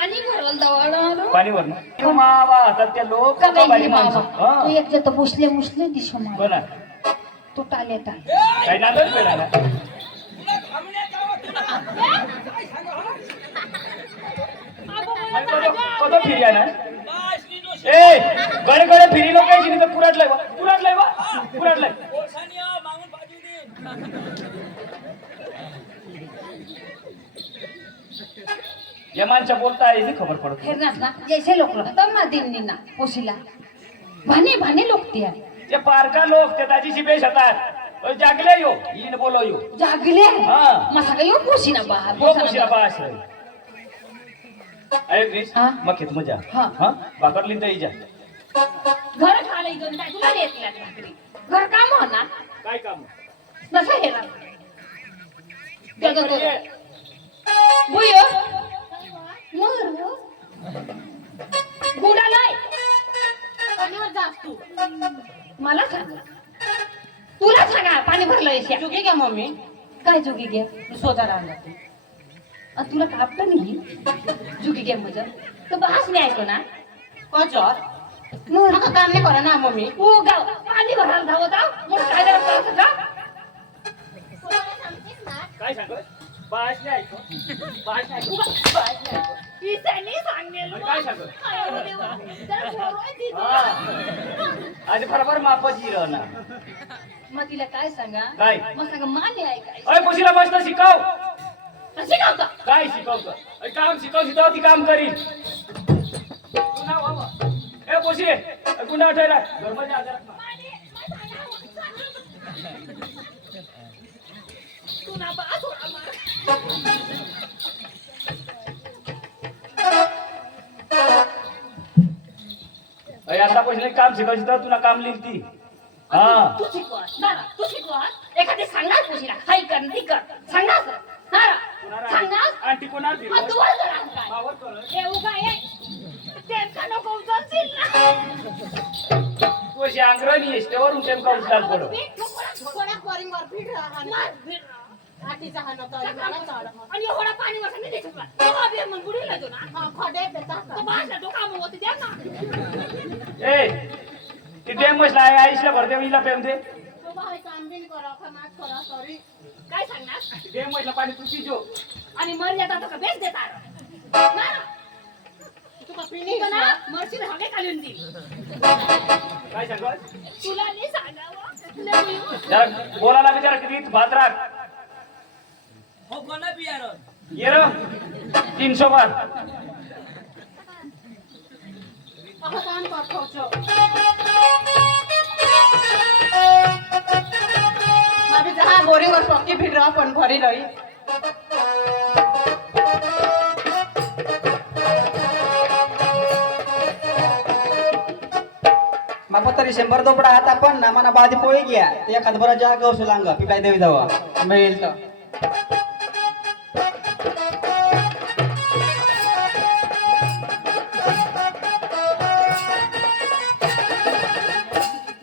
पाणी भरवलं दवाडा पाणी भरणं मावा आता त्या लोक का बाई बाई माणसं मावा तू एक जत पुसले मुसले दिसो मला बोला तू टाले टा काही नांदच पेला ना कदो फिरिया ना ए गडे गडे फिरी लोक यायची नाही तर पुराटलाय पुराटलाय या माणसा बोलता आहे खबर पडत फिरनास ना जैसे लोक तब ना दिन ना पोशीला भाने भाने लोक ते पारका लोक ते ताजी शिपेश होतात जागले यो इन बोलो यो जागले हां मसा यो पोशी ना बा पोशीला बास अरे क्रिस हां मग घेत मजा हां बाकरली तर जा घर खाले इथून काय तुला देत लागली घर काम हो ना काय काम नसा हे ना बुयो मर गुडा नाही पाणीवर जास तू मला सांग तुला सांगा पाणी भरलं येशा चुकी घ्या मम्मी काय चुकी घ्या स्वतः राहणार तुला कापता नाही चुकी घ्या मजा तर बास नाही ऐको ना कचर नका काम नाही करा ना मम्मी तू गाव पाणी भरायला धावत आहो मग काय करायचं का काय सांग बास नाही ऐको बास नाही ऐको ईसानी सांगेल काय सांग मग आज बरोबर मापाची राह ना तिला काय सांगा काय मग सांगा मान्य ऐकाय अरे पुशीला मस्त शिकव शिकवतो काय शिकवतो काम शिकव ती काम करीन तू ना बाबा ए पुशी गुन्हा ठेरा घरमध्ये आजार तू ना बा थोडा मार आता पैसे काम शिकायची तर तुला काम लिहिल ती हा तू शिकवा नारा तू शिकवा एखादी सांगणार पुशीला हाय कर ती कर सांगणार नारा सांगणार आंटी कोणाला दिली तू वर कर काय मावर कर हे उगा ये त्यांचा नको उचलशील ना तू अशी अंग्रणी एस्टेवरून टेमका उचलाल पडो कोणा कोरिंगवर फिट राहणार आटीचा हा नव्हता मला चाड आणि एवढा पाणी वसने देतो का तो अबे मग बुडीला तो ना हा खडे बेटा तो बासला तो काम होते द्या ना ए ती टेम बसला आहे आईशला भरते मीला पेम दे तो बाहेर काम बिन करा खनाच करा सॉरी काय सांगणार टेम बसला पाणी तू पिजो आणि मर जाता तो का बेस देता ना तू का पिणी तो ना मरशील हवे खालून दी काय सांगत तुला नाही सांगावं जरा बोलायला विचार किती भात राख हो कोणा बियार ये रो 300 बार आता काम करतो माबी जहा बोरिंगवर पक्की फिट रहा पण भरी रही बापा तरी 100 दोपडा हात आपण ना मना बादी पोळी घ्या ते एखाद बरा जाग गवसू लांगा पिकाय देवी जावा मिळेल तर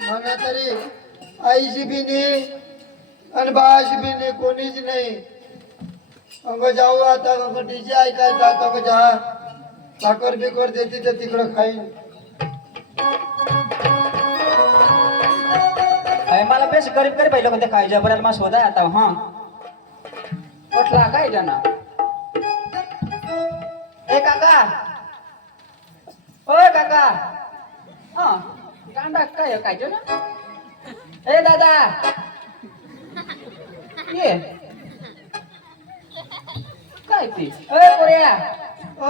मला तरी आईशी बी नाही आणि बाशी बी नाही कोणीच नाही अगं जाऊ आता अगं डीजे ऐकायचं आता अगं जा साखर बिकर देते तर तिकडं खाईन मला बेस गरीब गरीब पाहिलं कोणते काय जबराल मास होता आता हा कुठला काय जाना ए काका ओ काका हा कांदा काय काय जो ना ए दादा ये काय ती ए पोऱ्या ओ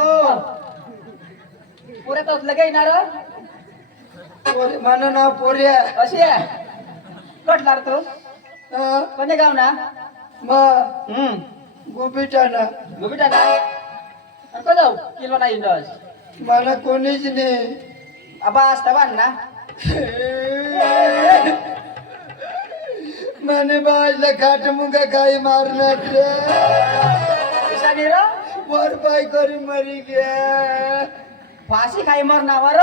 पोऱ्या तर लगे येणार पोरे म्हणा ना पोऱ्या अशी आहे कटलार तू कोणते गाव ना मग हम्म गोबीटाना गोबिटा ना को जाऊ किलो नाही इंडस मला कोणीच नाही आबास तवान ना मने बाजला खाट मुंगा काही मारणार पिसानी रो वर पाय करी मरी गया फाशी खाई मर नावर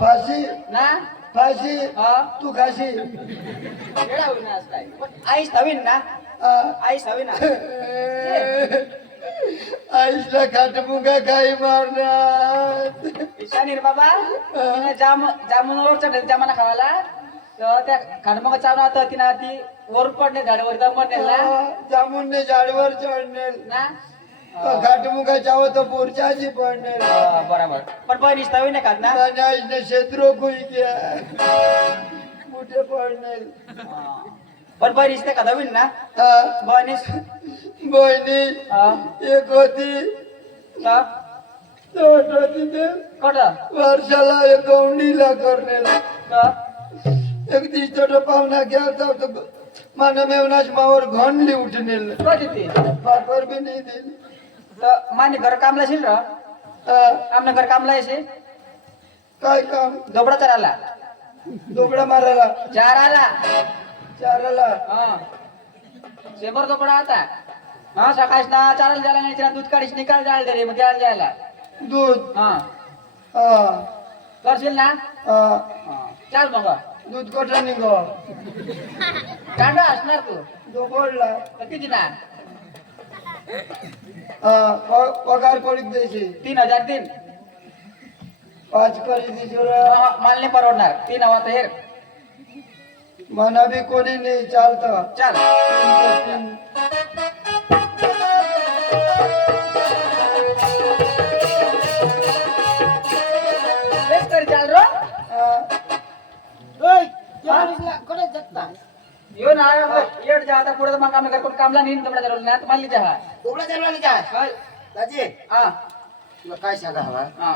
फाशी ना फाशी हा तू खाशी केडा होईना काय आईस तवीन ना आईस तवीन ना आईला खाटमुगा काही मारणार ईशानी रे बाबा तिने जामुनवर चढले जामाना खावाला तर त्या खांडमग चावला होता तिनं ती वर पडले झाडावर दमडले ना जामुनने झाडवर चढणार ना खाटमुगा चाव तो पोरच्याची पडणार बरोबर पण बहिणीच तवी नाही खात ना आणि आईने शेत्रो कोई क्या कुठे पडणार पण बहिणीच नाही खाता होईल ना हा बहिणीच बहिणी एक होती छोट होती ते कट वर्षाला एक गौंडीला करण्याला एक दिवस छोट पाहुणा घ्यायचा तो माना मेवनाच मावर घणली उठणेल कट येते पापर बी नाही दिली तर माने घर कामला शिल र आमने घर कामला येसे काय काम दोबडा चराला दोबडा मारायला चाराला चाराला हा शेंबर दोबडा आता हा सकाळी ना चारायला जायला नाही दूध काढीस निकाल जायला रे मग द्यायला जायला दूध हा हा करशील ना हा चाल मग दूध कोठा निघो कांदा असणार तू दोबडला तर किती ना हा पगार पडीत द्यायची 3000 दिन 5 करी द्यायची मला नाही परवडणार 3 हवा तर हेर मना बी कोणी नाही चालतं चाल बेस कर चाल रो कडे जगता यो ना येड जा आता पुढे मग आम्ही कोण कामला नेईन तुमच्या जवळ ना तुम्हाला जा दोबडा जन्माला काय हाय दाजी हा तुला काय सांगा हवा हा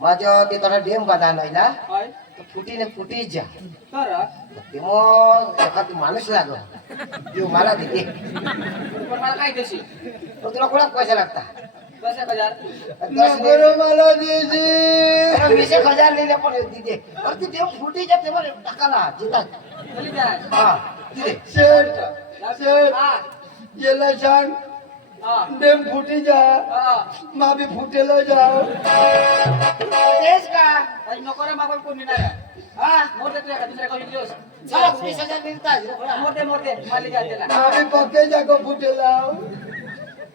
माझ्या ते थोडा डेम बांधा नाही ना हाय फुटीने फुटीच जा तर ते मग एखादी माणूस लागो देव मला देते पण मला काय देशी पण तुला कोणाक पैसा लागता कसं हजार बरं मला द्यायची 20,000 लिहिले पण तिथे अरे ती देव फुटी जाते मला टाकाला जितात चली जा हा तिथे शेठ हा गेला सांग हा डेम फुटी जा हा मा बी फुटेला जाओ तेच का काही नको रे मागून कोणी नाही हा मोठे तुझ्या का दुसऱ्या काही दिवस चला 20,000 मिळतात मोठे मोठे माली जा त्याला मा बी पक्के जागो फुटेला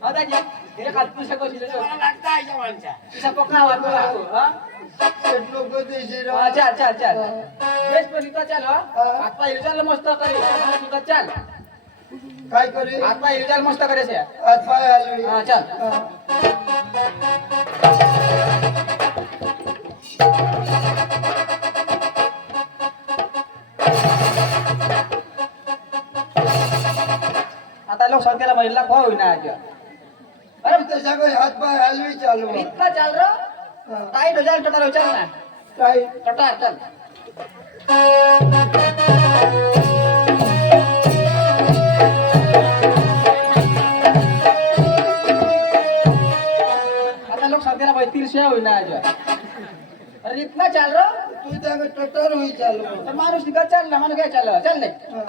हा दाजी हे खात तुझ्या काही दिवस मला लागता आईच्या माणसा तुझा पक्का आवाज तुला हा शेठ लोक द्यायची हा, चाल चाल चाल बेस पण इथं चाल हात पाय चाल मस्त करे तुझा चाल काय करे हात पाय चाल मस्त करे से आज पाय हलवी हा चाल आता लोक संख्याला महिला खाऊ होईना आज अरे ते सगळे हात पाय हलवी चालू इतना चाल रो टाइट हो जाए टटार चल ना काय टटार चल आता लोग संख्याला भाई 300 होईना आज अरे इतना चाल रो तू त्या ट्रॅक्टर होई चालू तर माणूस निघा चाल ना मला काय चाल चल नाही चल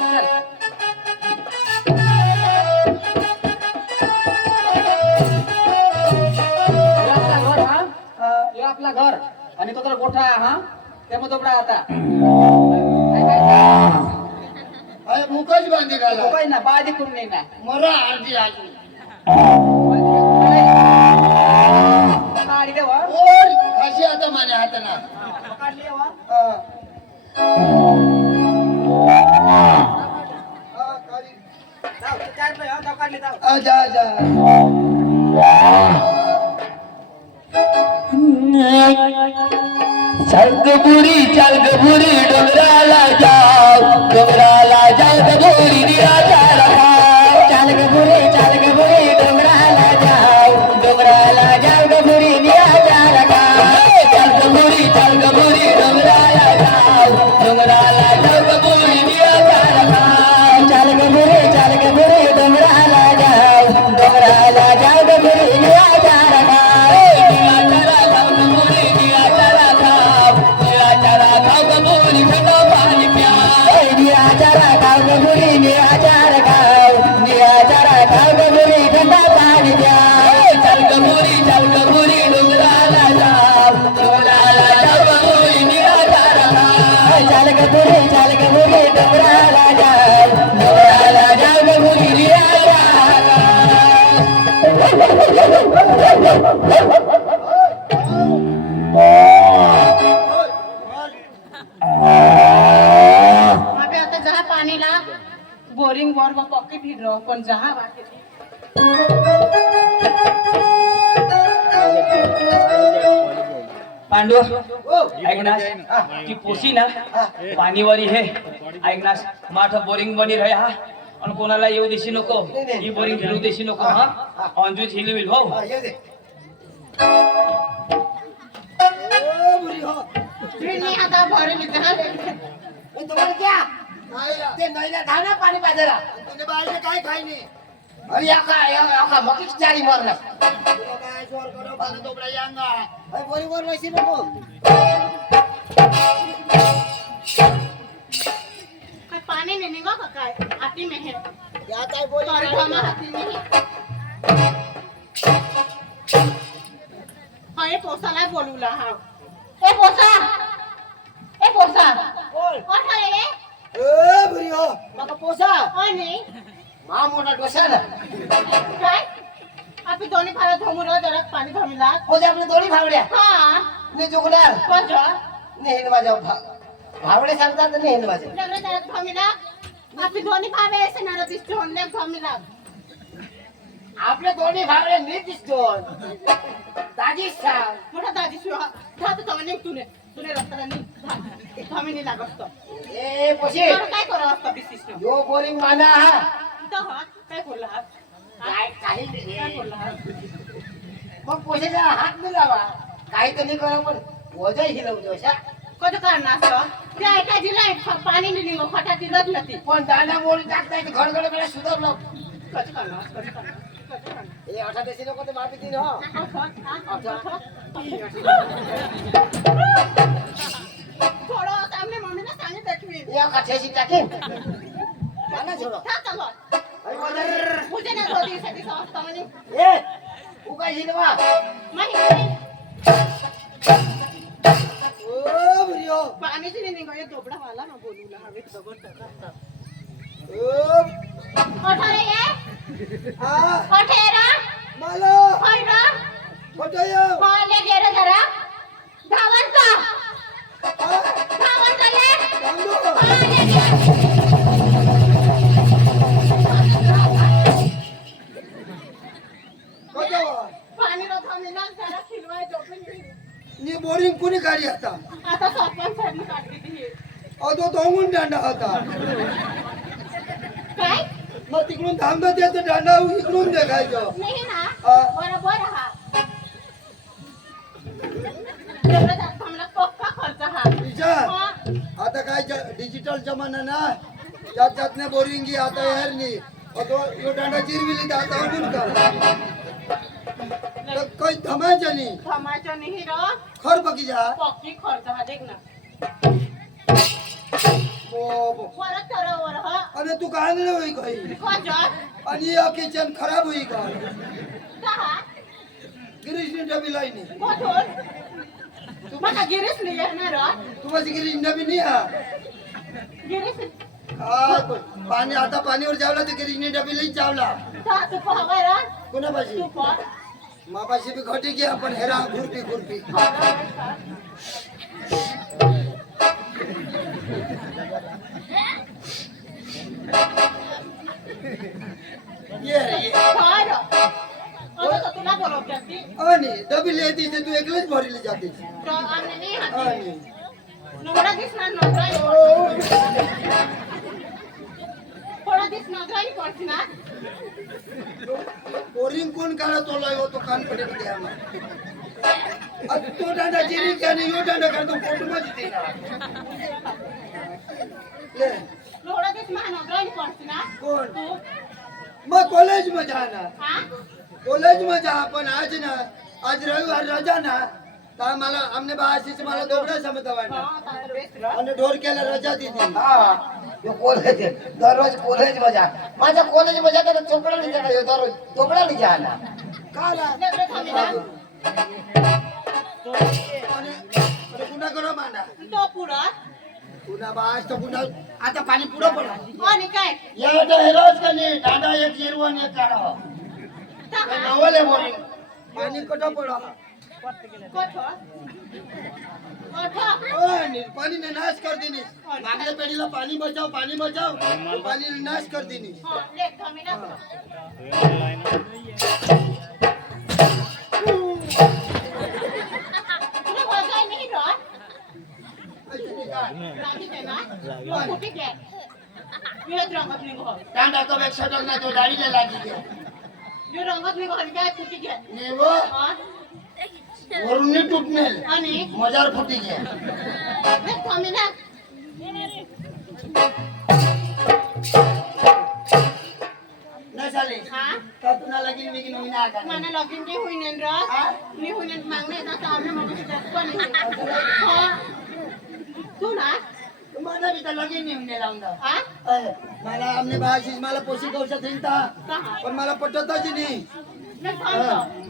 हे आपला घर आणि तो तर गोठा हा त्यामुळे तो आता अरे मुकच बांधी घाला काही ना बाजी करून नाही ना मरा आधी आधी काढी देवा ओढ खाशी आता माने हाताना काढली देवा हा खाली जाऊ चार नाही जाऊ काढली जाऊ आजा आजा चल गबुरी डोंगराला जाओ गबुरी निराचार खाओ चल गबुरी डोंगराला जाओ गबुरी निराचार खाओ चल गबुरी डोंगराला जाओ गबुरी निराचार खाओ चल गबुरी डोंगराला जाओ गबुरी निराचार खाओ गबुरी ठंडा पानी प्याओ निराचार खाओ गबुरी निराचार अबे आता जहा पाणीला बोरिंग वर व पक्की फिर रहो पण जहा बाकी पांडू ऐकनास ती पोशी ना पाणीवारी हे ऐकनास माठ बोरिंग बनी रहे हा आणि कोणाला येऊ देशी नको ही बोरिंग घेऊ देशी नको हा अंजू झिलविल हो हा, येऊ दे. फिरणी आता भरेल झाले ए, तुम्हाला क्या ते नैला धावना पाणी पाजायला तुने बाहेर काय खाई नाही आणि या मकीच चारी मारला तुला काय जोर करो बाला तोबडा यांगा बरोबर वैसी नको काय पाणी नाही निघा का काय हाती में है या काय बोली सॉरी थांबा हाती में हा हे पोसाला बोलवला हा ए पोसा बोल कोण आहे रे ए बुरी हो मका पोसा कोण नाही मा मोठा डोसा ना काय आपण दोन्ही फारा धमुर जरा पाणी धमिला हो आपले दोन्ही भावड्या हा ने जुगणार कोण नेहन माझ्या भावडे सांगतात नेहन माझ्या जरा जरा धमिला आपण दोन्ही फारा ऐसे ना दिसते होणे धमिला आपले दोन्ही भावडे नीट दिसतो दाजी सांग मोठा दाजी शिवा धात तो म्हणे तुने रस्त्याला नी धमिनी लागत ए पोशी काय करावं असतं बिसिस्ट यो बोरिंग माना हा तर हा काय बोलला हा काय काही काय नाही बोलला हा मग पोशीचा हात नाही लावा काही तर नाही करा पण वजन हिलवतो अशा कधी करणार असं ते ऐकायची लाईट पाणी नेली व खटा दिलत नाही पण दाना मोडी टाकताय घडघड मला सुधारलं कधी करणार कधी करणार कधी करणार हे 18 देशी लोक ते माफी दिन हो थोडं सामने मम्मीला सांगितलं मी या काठ्याशी टाकेन माना छोडो पूजे ना दो दिवसाची संस्था म्हणे ए उगा हिलवा माहिती ओ बुरियो पाण्याची नाही निघा दोबडा मला ना बोलूला हवे दगड ओ अठारे ये आ अठेरा मला होयरा कोटय पाले गेरे जरा धावन का धावन का ले तांदू पाले गेरे कोटय पाणी रथामीला जरा खिलवाय जोपून नी बोरिंग कोणी काढी आता आता सरपंच साहेबने काढली ती तो तोंगून दांडा होता काय मग तिकडून थांबतो त्याचं दांडा इकडून देखायचं नाही ना हा. बरोबर हा तेवढं जास्त आम्हाला पक्का खर्च हा विचार हा. आता काय डिजिटल जमाना ना त्यात त्यातने बोरिंगी आता हेरनी तो यो दांडा चिरविली तर आता अजून का तर काही थमायचं नाही समाचं नाही र खर बघीजा पक्की खर्च हा देख ना परत करावर हा आणि तू काय नाही होई काही खर्च आणि या किचन खराब होई का दहा गिरीशने डबी लाईनी कोठून मला गिरीश नाही येणार तू माझी गिरीश डबी नाही हा गिरीश पाणी आता पाणीवर जावला तर गिरीशने डबी लई चावला का तू पहावा रा कोणापाशी तू पण मापाशी बी घटी की आपण हेरा खुरपी खुरपी ये रे ये काय आता तर तुला बोलवते ती आणि डबी लिहिती ते तू एकलेच भरली जाते तो आम्ही नाही हाती आणि नवरा दिसणार नवरा थोडा दिस नवरा पडती ना बोरिंग कोण काढत ओलाय हो तो कान पडे द्या तो दांडा जिरी त्याने यो दांडा काढतो फोटो मध्ये दे ले थोडा दिस मा नवरा पडती ना कोण तू मग कॉलेज मध्ये जा ना हा कॉलेज मध्ये जा पण आज ना आज रविवार रजा ना तर मला आमने बाशीच मला दोघडा समजा वाटला आणि ढोरक्याला रजा दिली हा यो कॉलेज दररोज कॉलेज मजा माझ्या कॉलेज मजा तर चोपडा नाही जाणार दररोज चोपडा नाही जाणार काला लेकरं थांबी ना आणि पुन्हा करा मांडा तो पुढं पुन्हा बास तर पुन्हा आता पाणी पुढं पडा आणि काय या हेरोज का नाही दादा एक हिरवण एक काढा दहा नवले बोरिंग पानी कटा पड़ा कोठो पानी ने नाश कर देनी मागल्या पेढीला पाणी बचाव पाणी ने नाश कर देनी हां ले कमी ना तुला बघाय नाही रो राजी ते ना यो कुठे गे यो रंगात निघो कांदा तो एक शटक ना तो दाढीला लागी गया यो रंगात निघो आणि काय कुठे गे ने वो हां वरून नहीं टूटने आणि मजार फुटी गया ले कमी ना ना साले हां तर तुला लगीन बिगीन होईना का मला लगीन की होईन रो मी होईन मागणे ना सामने मग पण हां तू ना तुम्हाला बी तर लगीन नाही होईना लावून दा हां मला आमने बाशीस मला पोशी कौशा थिंता पण मला पटतच नाही ले थांब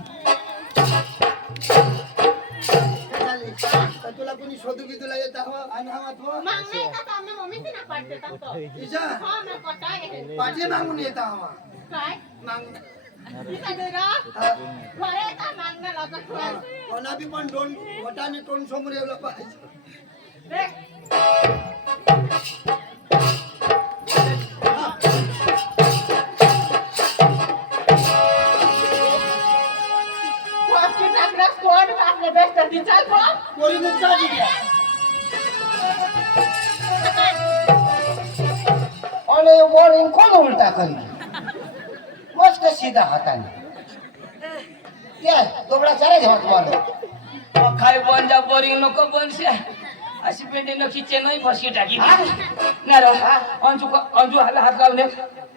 तर तुला कोणी शोधू की तुला येत हवं आणि हवा तो मागणे का सामने मम्मी से ना पडते तब तो तिच्या हां मैं पटा है पाठी मागून येत हवा काय मागून ठीक आहे रा घरे का मागणे लागत कोणा बी पण दोन वटाने तोंड समोर येवलं पाहिजे रे कोण आपले बेस्ट दिसाल कोण कोणी मुद्दा दिला आणि वरून कोण उलटा करी मस्त सीधा हाताने क्या तोबडा चारा जेव्हा तुम्हाला खाय बन जा बोरिंग नको बनसे अशी पेंडी नक्कीचे नाही फसकी टाकी नाही रा अंजू हात लावले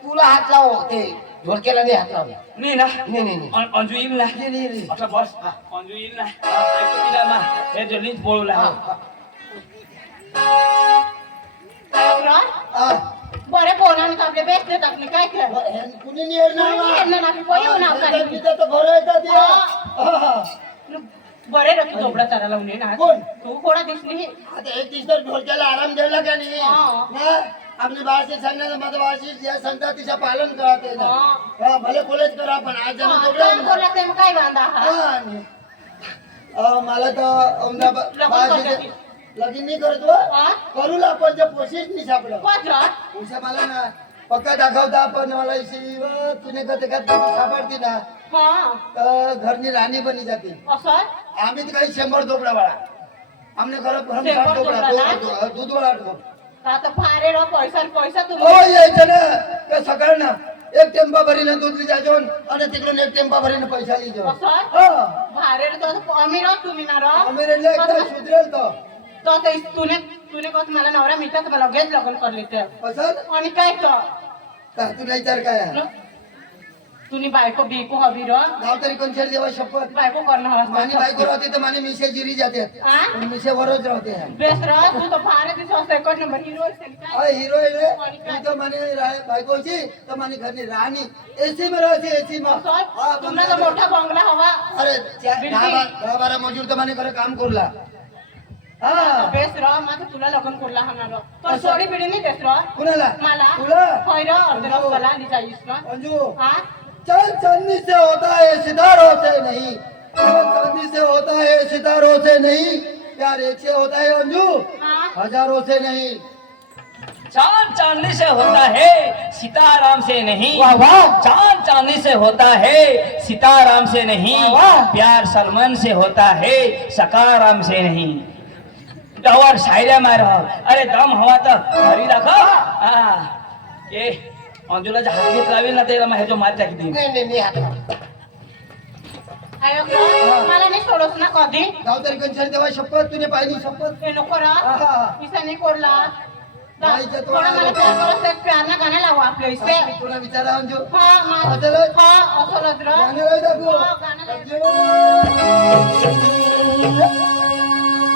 तुला हात लाव ते झोडक्याला नाही हात लाव मी ना नाही अंजू येईल ना अच्छा बस अंजू येईल ना ऐकू तिला मा हे जल्दीच बोलवला बरे बोलान का आपले बेस्ट देतात मी काय कर कुणी निर्णय ना आपली पोई होणार का तिथं तर बरं येतात बरे रकी दोबडा चारा लावून ना कोण? तू कोणा दिसली आता एक दिवस तर ढोलक्याला आराम द्यायला का नाही हा. ना आपली भाषे सांगण्याचं माझं भाषे ज्या सांगतात तिच्या पालन करा ते हा. भले कॉलेज करा पण आज जण बोला ते मग काय बांधा मला तर अहमदाबाद लगीन भाषेचे करते. लगीन नाही करत हो. हा? करू आपण जे पोशीच नाही सापडलं कोण उषा मला ना पक्का दाखवता पण मला शिव तुने कधी सापडती ना हा तर घरनी राणी बनी जाते असं आम्ही तर काही 100 दोबडा वाळा आमने घर 100 दोबडा दूध वाळा आता फारे रो पैसा ओ तुम्ही यायचं ना का सकाळ ना एक टेम्पा भरीने दूध जायचो आणि तिकडून एक टेम्पा भरीने पैसा लिहिजो असं भारे तो अमीर हो तुम्ही ना रो आम्ही रेडले एकदा सुधरेल तो तो ते तूने कस मला नवरा मिळता तर मला लगेच लग्न करले ते असं आणि काय तो का तुला विचार काय आहे? तुनी बायको बिको हवी रो नाव तरी कोण शेर देवा शपथ बायको करणार मानी बायको राहते तर माने मिशे जिरी जाते हा? पण मिशे वरच राहते बेस्ट रो तू तो फारे दिवस सेकंड नंबर हिरो अरे हिरोईन रे तू तो माने बायकोची तर माने घरनी राणी एसी में राहते एसी में तुमने तो मोठा बंगला हवा अरे 10-12 मजूर तर माने घरे काम करला हा बेस्ट रो माझं तुला लग्न करला होणार तो सोडी पिढी नाही बेस्ट रो कुणाला मला तुला होय रो अर्ध रस्त्याला आली जाईस ना अंजू हा चल चांदी से होता है सितारों से नहीं चल चांदी से होता है सितारों से नहीं प्यार एक से होता है अंजू हा हजारों से नहीं चांद चांदनी से होता है सीताराम से नहीं वाह वाह चांद चांदनी से होता है सीताराम से नहीं वाह। प्यार सलमान से होता है सकाराम से नहीं डवर शायऱ्या मार अरे दम हवा तर हरी दाखव ए अंजुला हात घेत लावेल ना त्याला माझ्या जो मार टाकी देईन नाही हात लाव. आयो मला नाही सोडोस ना कधी गाव तरी कंचन तेव्हा शपथ तुने पाहिली शपथ हे नको रा हा. इसा नाही कोरला बाईच्या थोडं मला तोंडाला प्यार प्यार ना गाणं लावू आपल्या इथे तुला विचारा अंजू हा मा असं हा असं रद्र गाणं लाव दाखव. हा, गाणं लाव.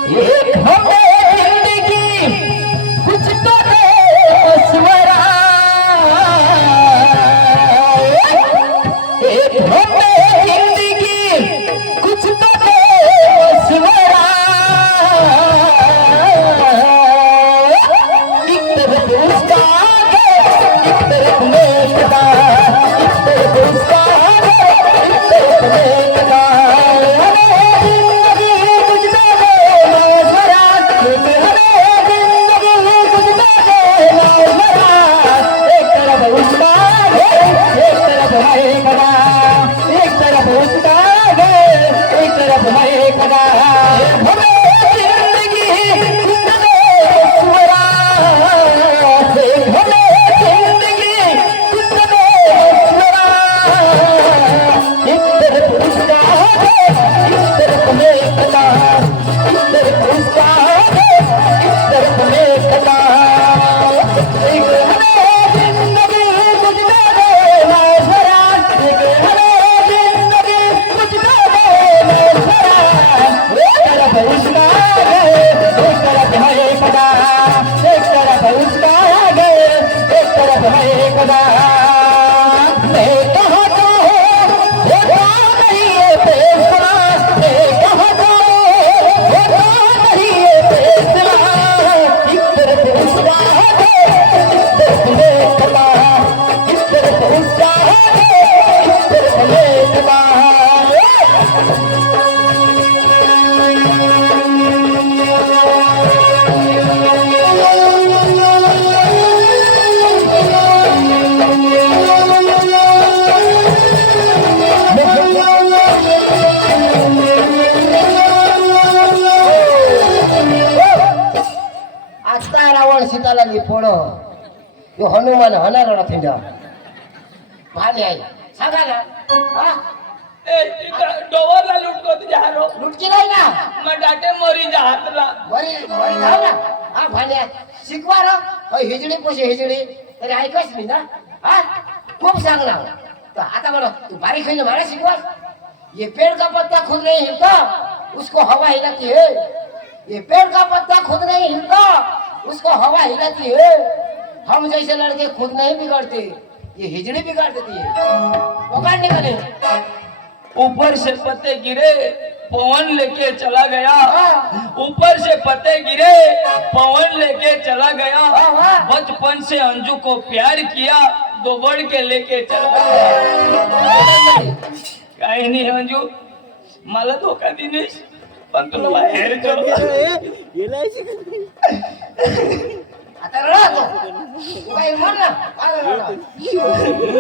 एक हमें जिंदगी कुछ तो दे स्वरा एक हमें जिंदगी कुछ तो दे स्वरा एक तरफ उसका है एक तरफ मेरा एक तरफ उसका है एक तरफ मेरा लगा हमें जिंदगी कितने स्वरा से हमें जिंदगी कितने स्वरा इस तरफ उसका इस तरफ में कला इस तरफ उसका इस तरफ में कला आता रावण सीताला लिपोड यो हनुमान हनार थिंड पाणी आहे सांगा ना हा? डोवरला लुटको तुझ्या हारो लुटकी नाही ना मग डाटे मोरीच्या हातला बरी बरी धाव ना हा भाण्या शिकवा ना हिजडी पोशी हिजडी तरी ऐकच नाही ना हा खूप सांगणार तर आता बोलो तू बारीक होईन मला शिकवा ये पेड़ का पत्ता खुद नहीं हिलता उसको हवा हिलाती है ये पेड़ का पत्ता खुद नहीं हिलता उसको हवा हिलाती है हम जैसे लड़के खुद नहीं बिगड़ते ये हिजड़ी बिगाड़ देती है पकड़ निकले ऊपर से पत्ते गिरे पवन लेके चला गया ऊपर से पत्ते गिरे पवन लेके चला गया बचपन से अंजू को प्यार किया दो बढ़ के लेके चला गया काही नाही अंजू मला धोका दिनेश पण तुला बाहेर आता रडा तू काही म्हण ना काय रडा?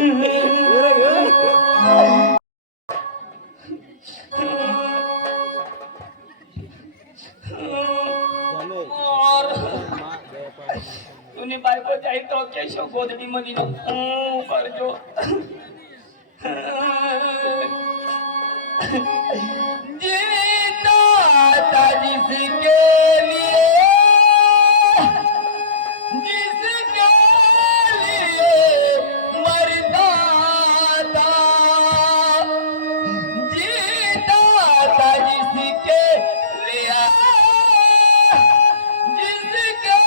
तुनी बायको जाई तो केशव गोदडी मध्ये करजो जीता था जिसके लिए मरता था जीता था जिसके लिए जिसके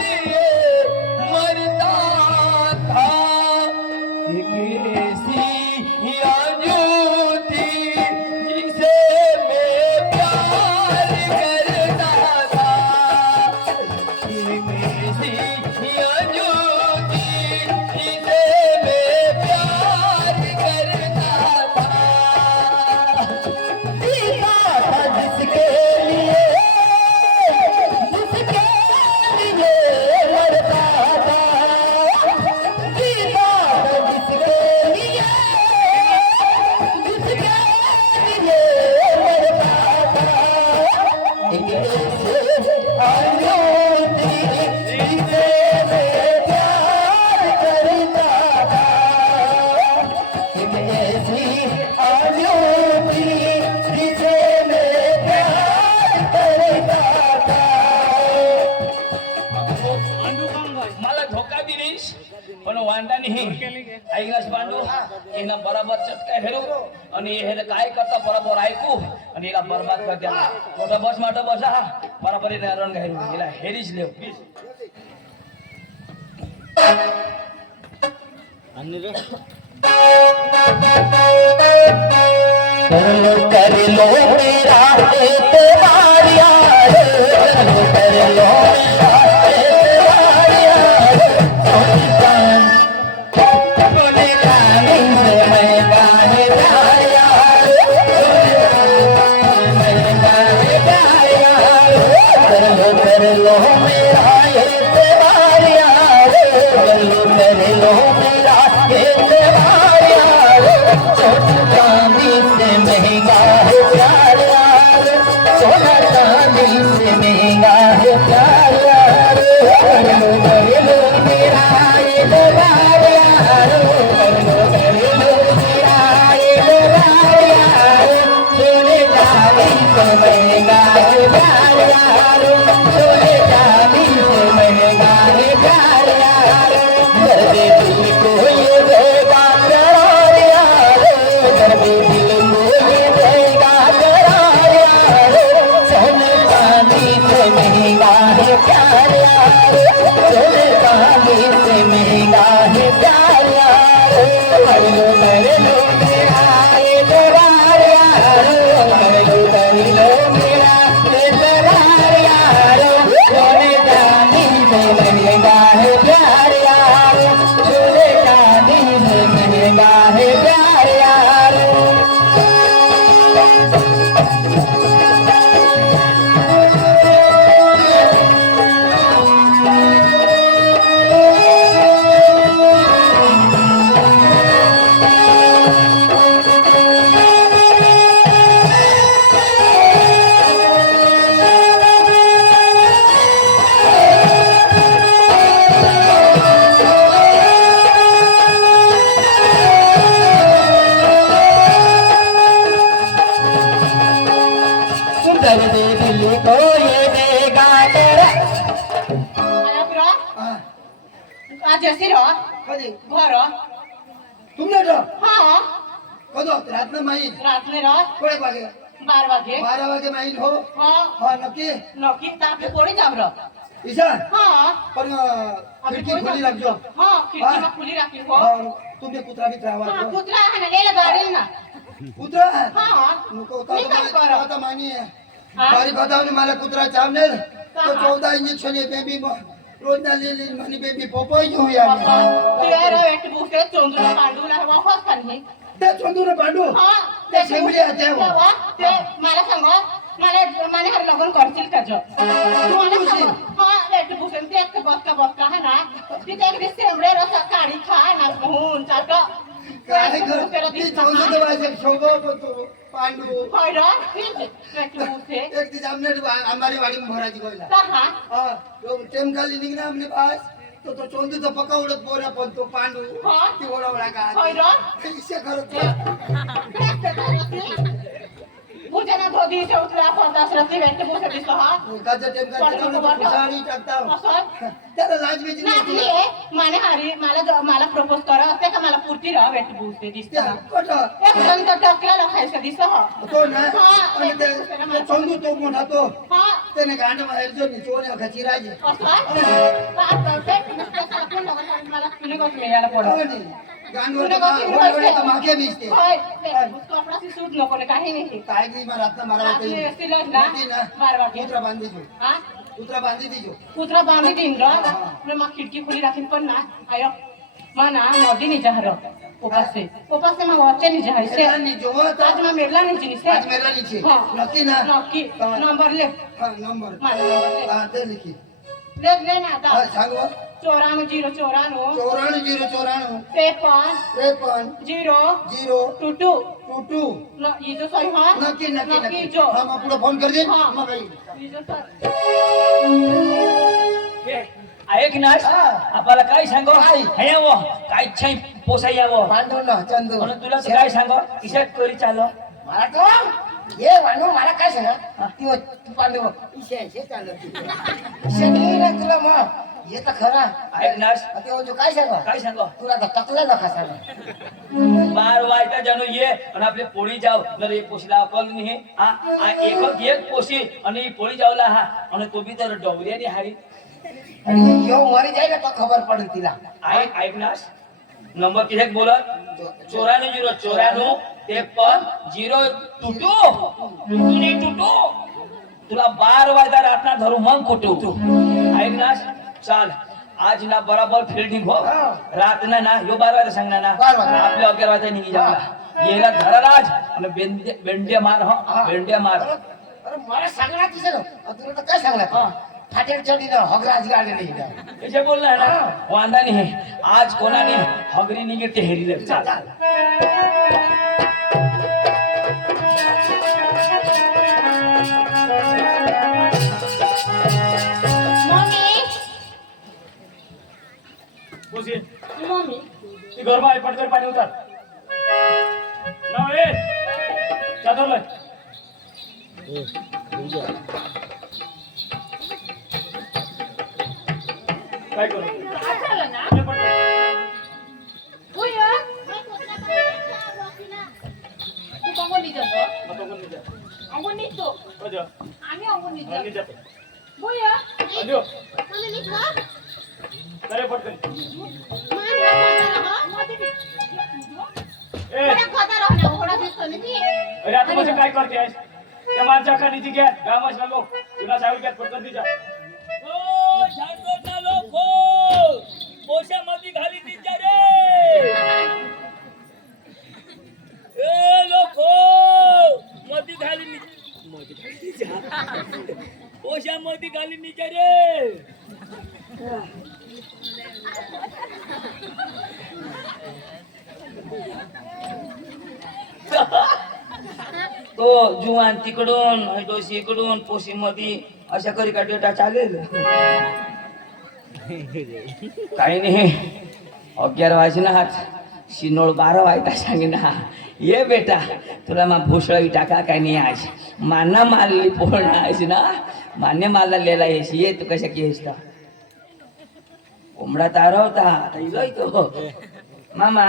लिए मरता था एक ऐसी आजू थी जिसे मैं प्यार करता था एक ऐसी आजू थी जिसे मैं प्यार करता था जीता था जिसके लिए मरता था जीता था जिसके लिए मरता था एक ऐसे आजू थी जिसे मैं प्यार करता था एक ऐसी आजू थी जिसे मैं प्यार करता था मला धोका दिलीस पण वांडा नाही ऐकलास पांडू एना बराबर चटका हेरू आणि हे काय करता बरोबर ऐकू आणि याला बर्बाद कर द्याला मोठा बस माटो बसा बराबर रण घालू याला हेरीच लेव कर लो मेरा एतबार यार कर लो मेरा एतबार यार सुल्तान बोले गाने से मैं गाने जा यार मैं गाने जा यार कर लो मेरा एतबार यार कर लो मेरा एतबार यार छोटू चांदी से महंगा है प्यार यार सोना चांदी से महंगा है प्यार यारो कर लो मेरा इकरार यारो कर लो मेरा इकरार यारो सोने चांदी से महंगा है प्यार यारो सोने चांदी से महंगा है प्यार यारो कर दे दिल को ये देगा करार यारो कर दे दिल को ये देगा करार यारो सोने चांदी से महंगा है प्यार यारो सोने चांदी से महंगा है प्यार यारो कर लो मेरा इकरार यारो कर लो मेरा इकरार यारो सोने चांदी से महंगा है प्यार यारो सोने चांदी से महंगा है प्यार यारो दर्द दिल को ये देगा तेरा आया हा, आज असे रह कधी घर तुमने र हा कधी रात्र माहीत रातले रह कोळे वागे 12 वागे 12 वागे माहीत हो हा हा नक्की नक्की तापले पोळी जाव र ईशान हा पण खिडकी खोली राखजो हा खिडकीमा खुली राखली हो तुमने कुत्रा भी हा आवाज कुत्रा आहे ना लेला गाडील ना कुत्रा हा नको मी काय करू? आता मानी हा? बारी बतावने मला कुत्रा चावले तो 14 इंजेक्शन आहे बेबी रोज ना लिली म्हणे बेबी पोपई घेऊया ते रे वेट बुके चोंदून पांडूला वाफस काढली त्या चंदूर पांडू हा त्या शेंबडी आहे तेव्हा ते मला सांगा मला हर लग्न करतील का जो मला सांगा हा वेट बुके ते एक बक्का है ना तिथे एक दिवस शेंबडे रसा काढी खा ना होऊन चालतो काय कर ती चंदूर वाजे शोभत होतो पांडू होय रे वेट बुके एक दिवस आमने आंबारी वाडी भरायची गोयला कहा हा तो टेम खाली निघना आमने पास तो चंदूचा पका उडत पोरा पण तो पांडू हा? ती ओळवला का होय रे इसे करत पूजना धोदी उतरा पडता रस्ती वेट बुके दिसतो हा काचा टेम खाली साडी टाकता असं त्याला लाज बीज नाचली नाही आहे माने हारी मला प्रपोज करा असते का मला पुरती रहा वेट बुके दिसतो कोठा एक जण तर टकल्याला खायचं दिसतो हा तो ना हा, आणि ते चंदू तो मोठा तो हा त्याने गांड बाहेर जो चोऱ्या खाची राजे मला तुने गोष्ट मिळायला पडत गांडवर मागे बीसते कपडाची सूट नको ना काही नाही काय नाही मला आता मला आपली असतीलच ना बार वाटे कुत्रा बांधी दो हा कुत्रा बांधी दीजो कुत्रा बांधी देईन र मग खिडकी खुली राखीन पण ना आयो मना नदी निजा हर उपासे मग वच्चे निजा हईसे नहीं जो आज मैं मेरला नहीं जिनिसे आज मेरा नीचे हाँ नक्की ना नक्की नंबर ले हाँ नंबर माझा नंबर ले हाँ ते लिखी ले ना आता हाँ सांगो 94 94 94 53 53 0 0 22 22 न ये जो सही हाँ नक्की नक्की नक्की जो हाँ मैं पूरा फोन कर दे हाँ मैं भाई ये जो सही ऐक ना आपल्याला काय सांगो हे यावं काय इच्छा पोसाई यावं पांडू न चंदू म्हणून तुला काय सांगो इशात करी चालो मला तो ये वानू मला काय सांगा तू पांडू इशे चालत इशे नाही ना तुला मग ये तर खरा ऐक ना ते जो काय सांगा काय सांगो तुला तर टकलं नका सांगा बार वायता जाणू ये आणि आपले पोळी जाव जर एक पोशीला आपण हे हा एक पोशी आणि पोळी जावला हा आणि तो बी तर डोंगरी हारी आणि यो मरी जाईल तो खबर पडेल तिला ऐक ना नंबर किती बोलत 94 53 टुटू तुला 12 वाजता रातना धरू मग कुठू ऐक ना चाल आज ना बराबर फिल्डिंग हो रात ना यो 12 वाजता सांगणार ना आपल्या 11 वाजता निघी जावा येला धराराज आणि बेंड्या मार हो बेंड्या मार अरे मला सांगणार तिचं तुला तर काय सांगणार फाटेल चढी ना हगराज गाडी नाही कसे बोलणार ना वांदा नाही आज कोणाने हगरी निघे टेहरी चाल डोरमा आहे पटकन पाणी उतार नाव ए चादर लाय काय करू झालं ना ये पटकन. होय तू अंगण निघतो आता कोण निघा? अंगण निघतो कधी? आम्ही अंगण निघतो निघा. होय अजो, करे पटकन. ए, अरे आता म्हणजे काय करतेस त्या माणसा खाली घ्या गावास लागो तुला सावली घ्या पटकन तिच्या पोशामध्ये घाली तिच्या रे ए लोको मध्ये घाली पोशामध्ये घाली निच्या रे तो जुवान तिकडून डोशी इकडून पोशी मध्ये अशा करी का डेटा चालेल काही नाही 11 वाजना हात शिनोळ 12 वाजता सांगना ये बेटा तुला मा भूषळी टाका काय नाही आज माना मारली पोहण आहेस ना मान्य मारला लिहिला येस ये तू कशा की येस कोंबडा तारा होता आता इलो इथं मामा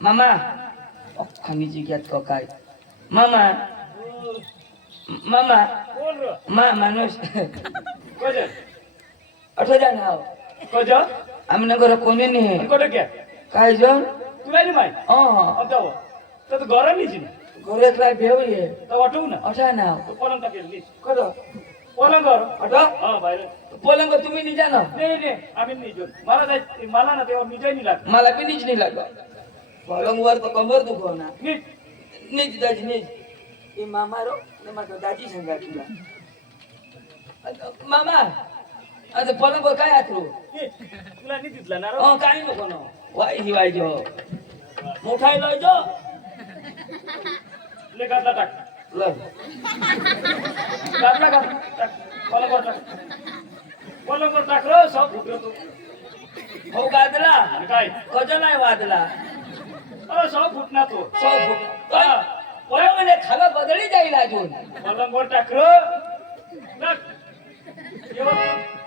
मामा खनिजी घ्यात का काय मामा मामा मा माणूस आठवजा नाव आम्ही नगर कोणी नाही काय जण तुला नाही माहित अ तर तू गरम नाही घरात काय भेव ये तर वाटवू ना अठा नाव तू पलंग टाकेल करो पलंग कर अठा हा बाहेर पलंग तुम्ही निजा ना नाही नाही आम्ही नाही जो मला जाय मला ना तेव्हा निजाय नाही लागत मला बी नीच नाही लागलं पलंग वर तर कंबर दुखव ना नीट नीच दाजी नीच ए मामा रो ने माझा दाजी सांगा तुला मामा आता पलंग वर काय आतरू नीट तुला नाही दिसला ना अ काय नको ना वाई हिवायजो मोठाय लयजो ले गाडला टाक लय गाडला टाक पलंग टाक पलंग टाक रो सब फुटलो तू हो गादला आणि काय कजो नाही वादला अरे सब फुटना तू सौ फुट पलंग म्हणे खाला बदली जाईल अजून पलंग टाक रो टाक एवढं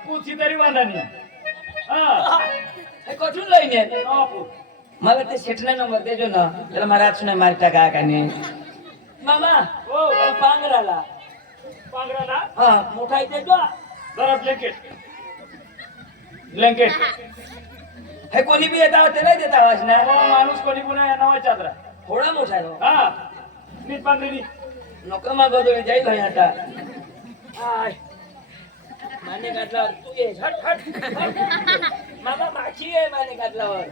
कुची तरी बांधानी हा हे कठून लईने हा फुट मला ते सेटला नंबर देजो ना त्याला मला सुना मारता का काय नाही मामा हो पांगराला पांघराला हा मोठा देजो जरा ब्लँकेट ब्लँकेट हे कोणी बी येता ते नाही देता आवाज ना माणूस कोणी पुन्हा या नावाच्या चादरा थोडा मोठा आहे हो. हा नीट पांघरी नको मग गोदळी जाईल भाई आता आय माने घातल्यावर तू ये हट हट मामा माखी आहे माने घातल्यावर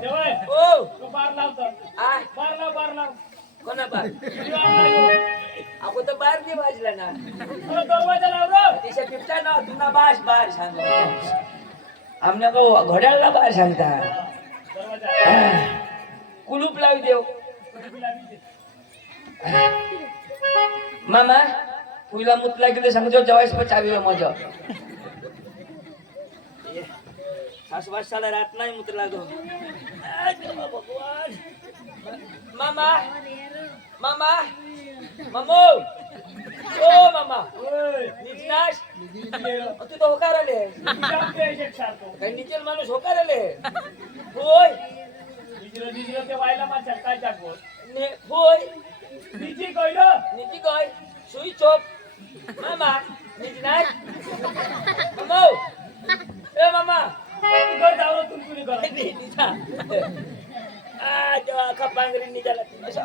देवाय ओ तू बार लावतो आय बार लाव कोणा बार तुला आणला येऊ. आपण तर बार नाही वाजला ना अरे दरवाजा लाव रे तिच्या पिपटा ना तुला बास बार सांग आमने को घड्याळला बार सांगता दरवाजा कुलूप लावी देव कुठे लावी मामा पुईला मुतला गेले सांगतो जवाईस पण चावी मजा सासवासाला रात नाही मुत लागो भगवान मामा मामा मामो ओ मामा ओय निजनाश निघले तू तो होकार आले जाते एक सारखो काही निचेल माणूस होकार आले होय निजलं ते व्हायला माणसा काय टाकवो ने होय निजी कळलं निची काय सुई चोप मामा निजनाश मामो ए मामा तू घर जावं तुमकुनी घर निजा आ जेव्हा अख्खा पांघरी निजाला अशा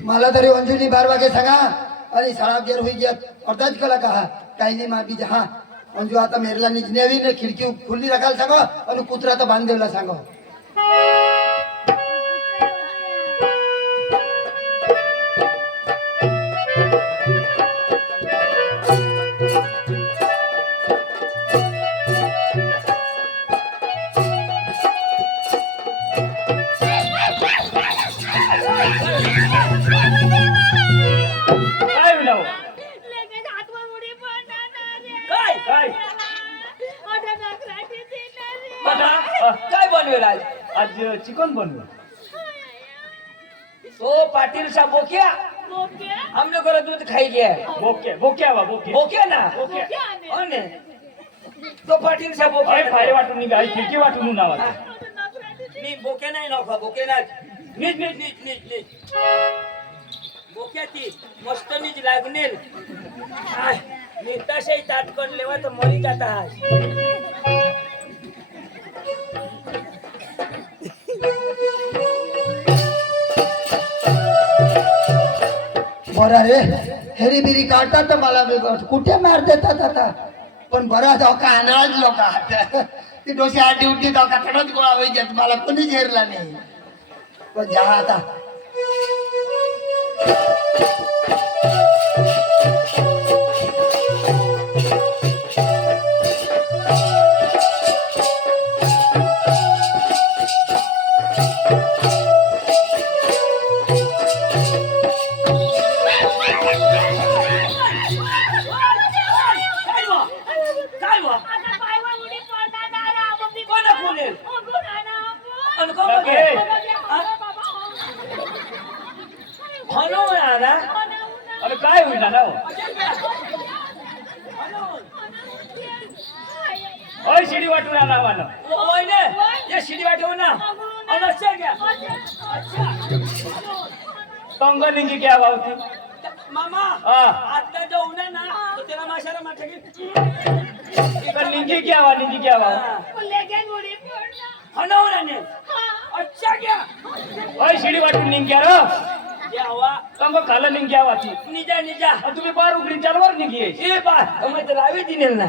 मला तरी अंजुनी 12 वागे सांगा आणि 11:30 होई गया अर्धाच कला कहा काही नाही माफी जहा अंजू आता मेरला नीच न्यावी ने खिडकी खुली राखायला सांगा आणि कुत्रा तर बांध देवला सांगा काय विलाव आज चिकन बनवू तो पाटील सा बोक्या हम लोग दूध खाई गया बोक्या वा बोके बोक्या ना बोक्या हो ने तो पाटील सा अरे बोक्या फायदे वाटून निघा खिडकी वाटून नावा मी बोक्या नाही नका बोके ना नीट नीट नीट नीट नीट बोक्या ती मस्त नीट लागनेल आय मी तसे ताट कर लेवा तो मरी जाता है बरं रे हेरी बिरी काढतात तर मला वेगळं कुठे मार देतात आता पण बरं धोका अनाज लोक ती डोशी ड्युटी धोका थोडंच गोळा होईल मला कोणीच हेरला नाही पण जा आता काय वा कोणा कोणेल आणि कोण बघेल म्हणून आला अरे काय होईल ना ओय शिडी वाटून आला मला ओय ने या शिडी वाटव ना अनस्य घ्या तंगलिंगी क्या भावती मामा हा आता जाऊ ना तो त्याला माशाला माठा घे पण लिंगी क्या वा लिंगी क्या वा हनवराने अच्छा घ्या ओय शिडी वाटून लिंग्या रो घ्यावा तंग खाला लिंग्या वाची निजा निजा तुम्ही बार उघडी चालवर निघी ए बा तुम्ही तर लावी दिनेल ना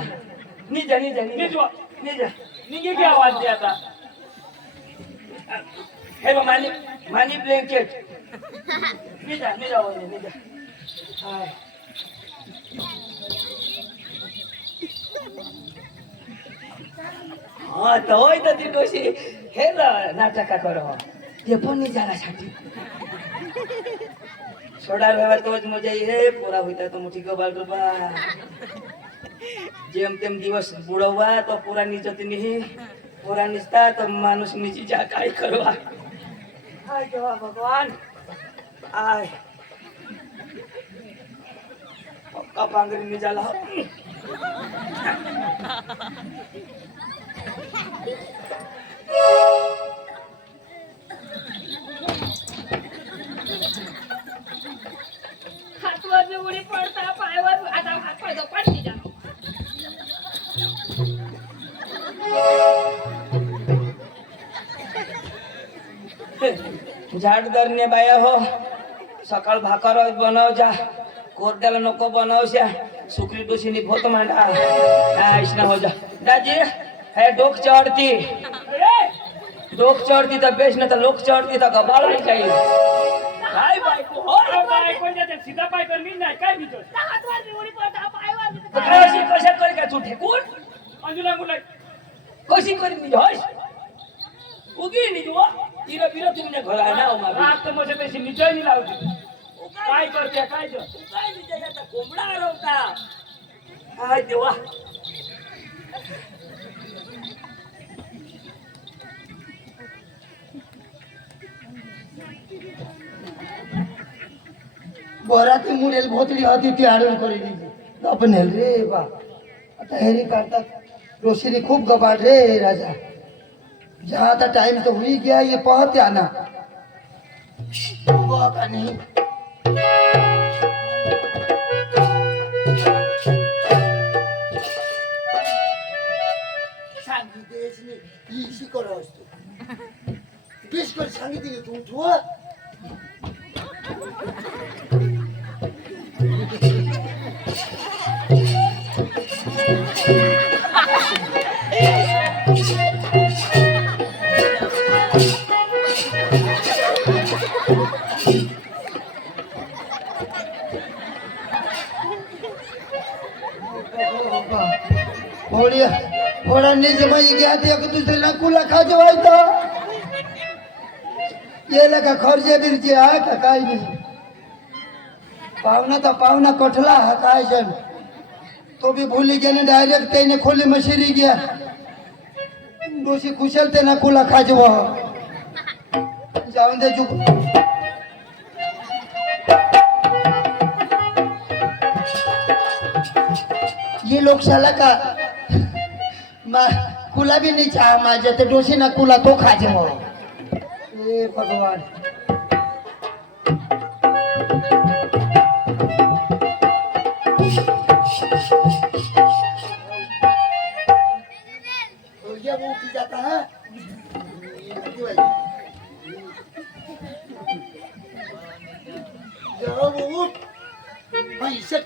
निजा निजा निजवा निजा निघी क्या वाची आता हे बा मानी मानी ब्लँकेट निजा निजा वने निजा हाय हाँ तो होय तो ती डोशी हे नाटक करो ते पण निजासाठी सोडा व्यवहार तोच मजा ये पुरा होता तो मुठी गबाल रुबा जेम तेम दिवस बुडवा तो पुरा निजत नाही पुरा निसता तो माणूस निजी जा काय करवा हाय देवा भगवान आय पक्का पांगरी निजाला हातवर उडी पडता पायावर आता हात पडतो पडती जा झाड धरणे बाया हो सकाळ भाकर बनव जा कोरड्याला नको बनवश्या सुकरी डोशीनी भोत मांडा ऐसना हो जा दाजी हे डोक चढती डोक चढती तर बेस ना तर लोक चढती तर गबाळ नाही काही काय बायको हो बायको सीधा पाय कर मी नाही काय भीतो हातवर उडी पडता पायावर कशी कशा कर का तू ठेकून अंजुला मुला कशी करी मी होय उगी नि जो तिला बिरो तुम्ही घर आहे ना मारी रात मजे तशी निजय नाही लावती काय करते काय जो काय विजय आता कोंबडा हरवता काय देवा बरा ती मुरेल भोतडी होती ती आडून करी दिली आपण रे बा आता हेरी काढतात रोशिनी खूप गबाड रे राजा जहाँ आता टाइम तो हुई गया ये पहुंच आना हुआ का नहीं सांगितलेच नाही ही शिकवलं असतो बिस्कर सांगितले तू तू होळ्यांनी जमाई घ्या ते एक दुसऱ्याला कुला खा जेवायचं येला का खर्चे बिरचे आहे का काय नाही पाहुणा तर पाहुणा कठला हा काय जण तो भी भूली गया डायरेक्ट तेने खोली मशीरी गया दोषी कुशल ते ना कुला खा जेवा जाऊन दे चुक ये लोकशाला का कुला भी नहीं चाह माझ्या तर डोशी ना कुला तो खाजे मग ए भगवान वो की जाता है जाओ वो पैसे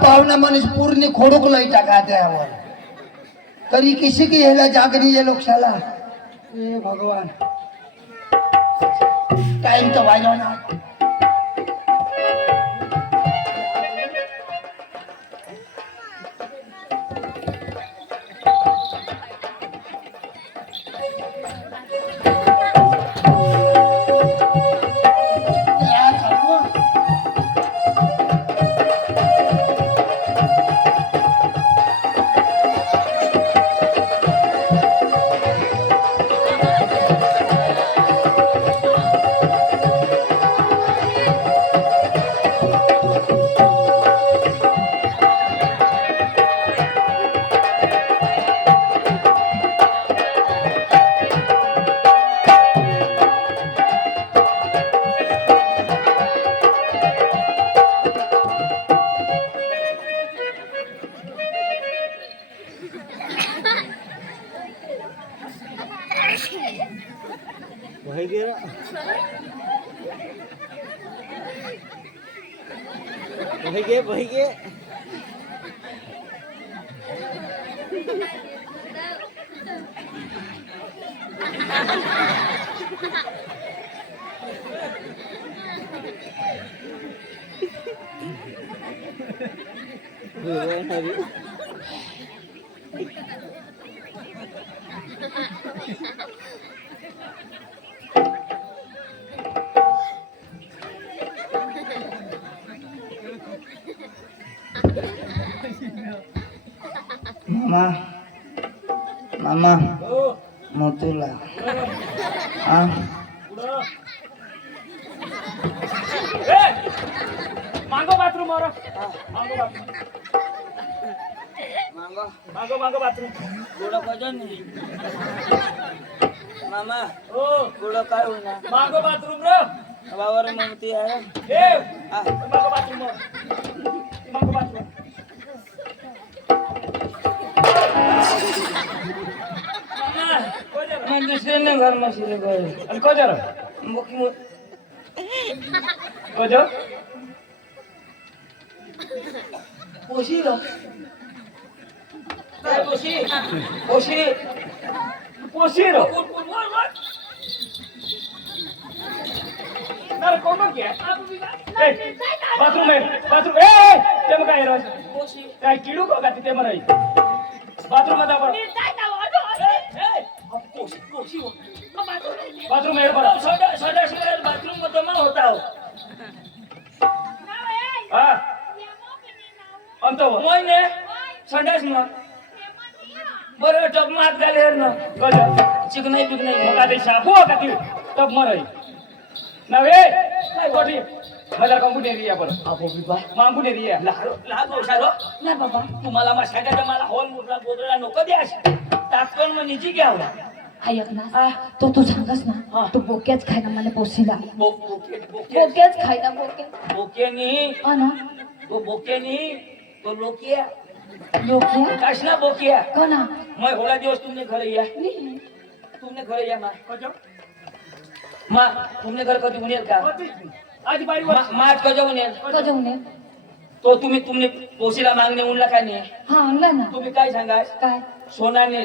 पावना मनीष पूर्ण खोडूक लई टाका त्यावर तरी किसी की ह्याला जागरी ये लोकशाला ए भगवान टाइम तो वाजवा ना बहिगे मामा मामा मोतूला हा मागो बाथरूम और मागो बाथरूम मागो मागो बाथरूम गोडा पाहिजे नाही मामा ओ गोडा काय होईना मागो बाथरूम रे बाबावर ममती आहे ए मागो बाथरूम मागो बाथरूम मैं दूसरे ने घर में सिले गए अन को जरा मुखी को जो पोशी रो काय पोशी पोशी पोशीरो नर कोनो क्या ए बाथरूम ए ते काय रे पोशी काय किडू को का तिथे मराई बाथरूम मध्ये आपण बाथरूम आहे बरं सदा बाथरूम मध्ये मग होता हो हा अंतो मोयने संडास मग बरं टप मात घाले ना गजो चिकनाई पिकनाई मग आधी शाबू का ती तब मराई नवे काय कोठी मला कंपनी एरिया बरं आपो बिबा मागून एरिया लाग सारो नाही बाबा तुम्हाला माशाच्या मला होल मुठला गोदळा नको द्या तात्काळ मग निजी घ्यावं ऐक ना तो तू सांगस ना तू बोक्याच खाय ना मला पोसीला बोके बोक्याच खाय ना बोक्या बोकेनी हा ना तो बोकेनी तो लोकिया लोक्या काशना बोकिया का ना मैं होला दिवस तुमने घर या तुमने घर या माँ गजो माँ तुमने घर कधी उनेल का आज बारी वर माठ कधी उनेल का जाऊन तो तुमने पोशीला मागणे उनला काय नाही हा आणला ना तुम्ही काय सांगाय काय सोनाने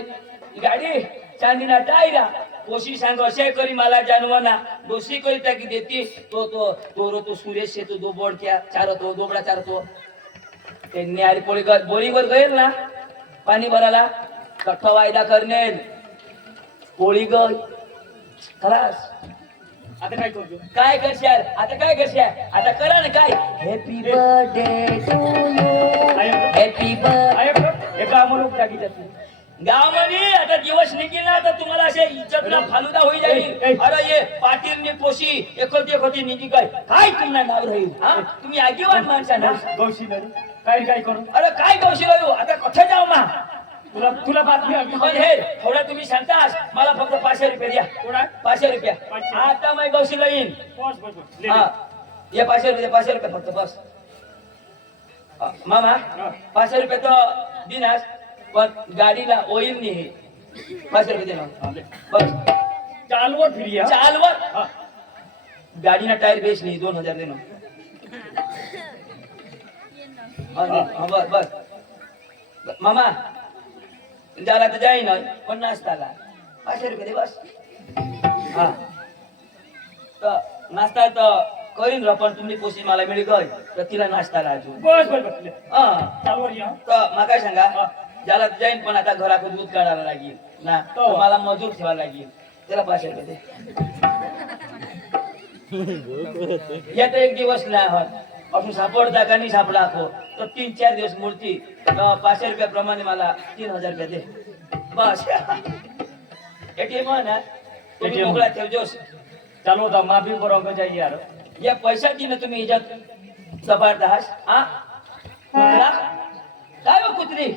गाडी चांदीना टायरा पोशी सांग असे करी मला जानवना दोषी करी त्याकी देती तो सुरेश से तो दो बोर्ड क्या चारतो दोबडा चारतो त्यांनी आली पोळी बोरीवर गईल ना पाणी भरायला कठ्ठा वायदा करणे पोळी ग खलास आता काय करतो काय करशाल आता काय करशाल आता करा ना काय happy birthday to you happy birthday एका अमोल जागी जाते गावामध्ये आता दिवस निघेल ना तर तुम्हाला असे इज्जतला फालुदा होई जाईल अरे ये पाटील पोशी एकोती निघी काय काय तुम्हाला नाव राहील हा तुम्ही आगीवान माणसा ना गौशी काय काय करू अरे काय गौशी राहू आता कठे जाऊ मा तुला बातमी पण हे थोडं तुम्ही सांगतास मला फक्त 500 रुपये द्या कोणा 500 रुपये 500. आता मी गौशीला येईन बस बस बस हा ये 500 रुपये फक्त बस मामा 500 रुपये तो दिनास पण गाडीला होईल नाही हे 500 रुपये देणार बस चालवर फिरी चालवर गाडीना टायर बेच नाही 2000 देणार बस बस मामा ज्याला तर जाईन पण नाश्ताला 500 रुपये दे बस हा तर नाश्ता तर करीन र पण तुम्ही पोशी मला मिळी गय तर तिला नाश्ताला अजून बस बस बस हा चालवर या तर मला काय सांगा ज्याला जाईन पण आता घराकडून दूध काढायला लागेल ना तर मला मजूर ठेवायला लागेल त्याला 500 रुपये दे या तर एक दिवस नाही होत असं सापडता का नाही सापडा हो तर 3-4 दिवस मूर्ती 500 रुपयाप्रमाणे मला 3000 रुपये दे बस एटीएम ना तुम्ही मोकळा ठेवजोस चालू होता माफी बरोबर जाई यार या पैशाची ना तुम्ही इज्जत जबरदस्त हा कुत्रा काय हो कुत्री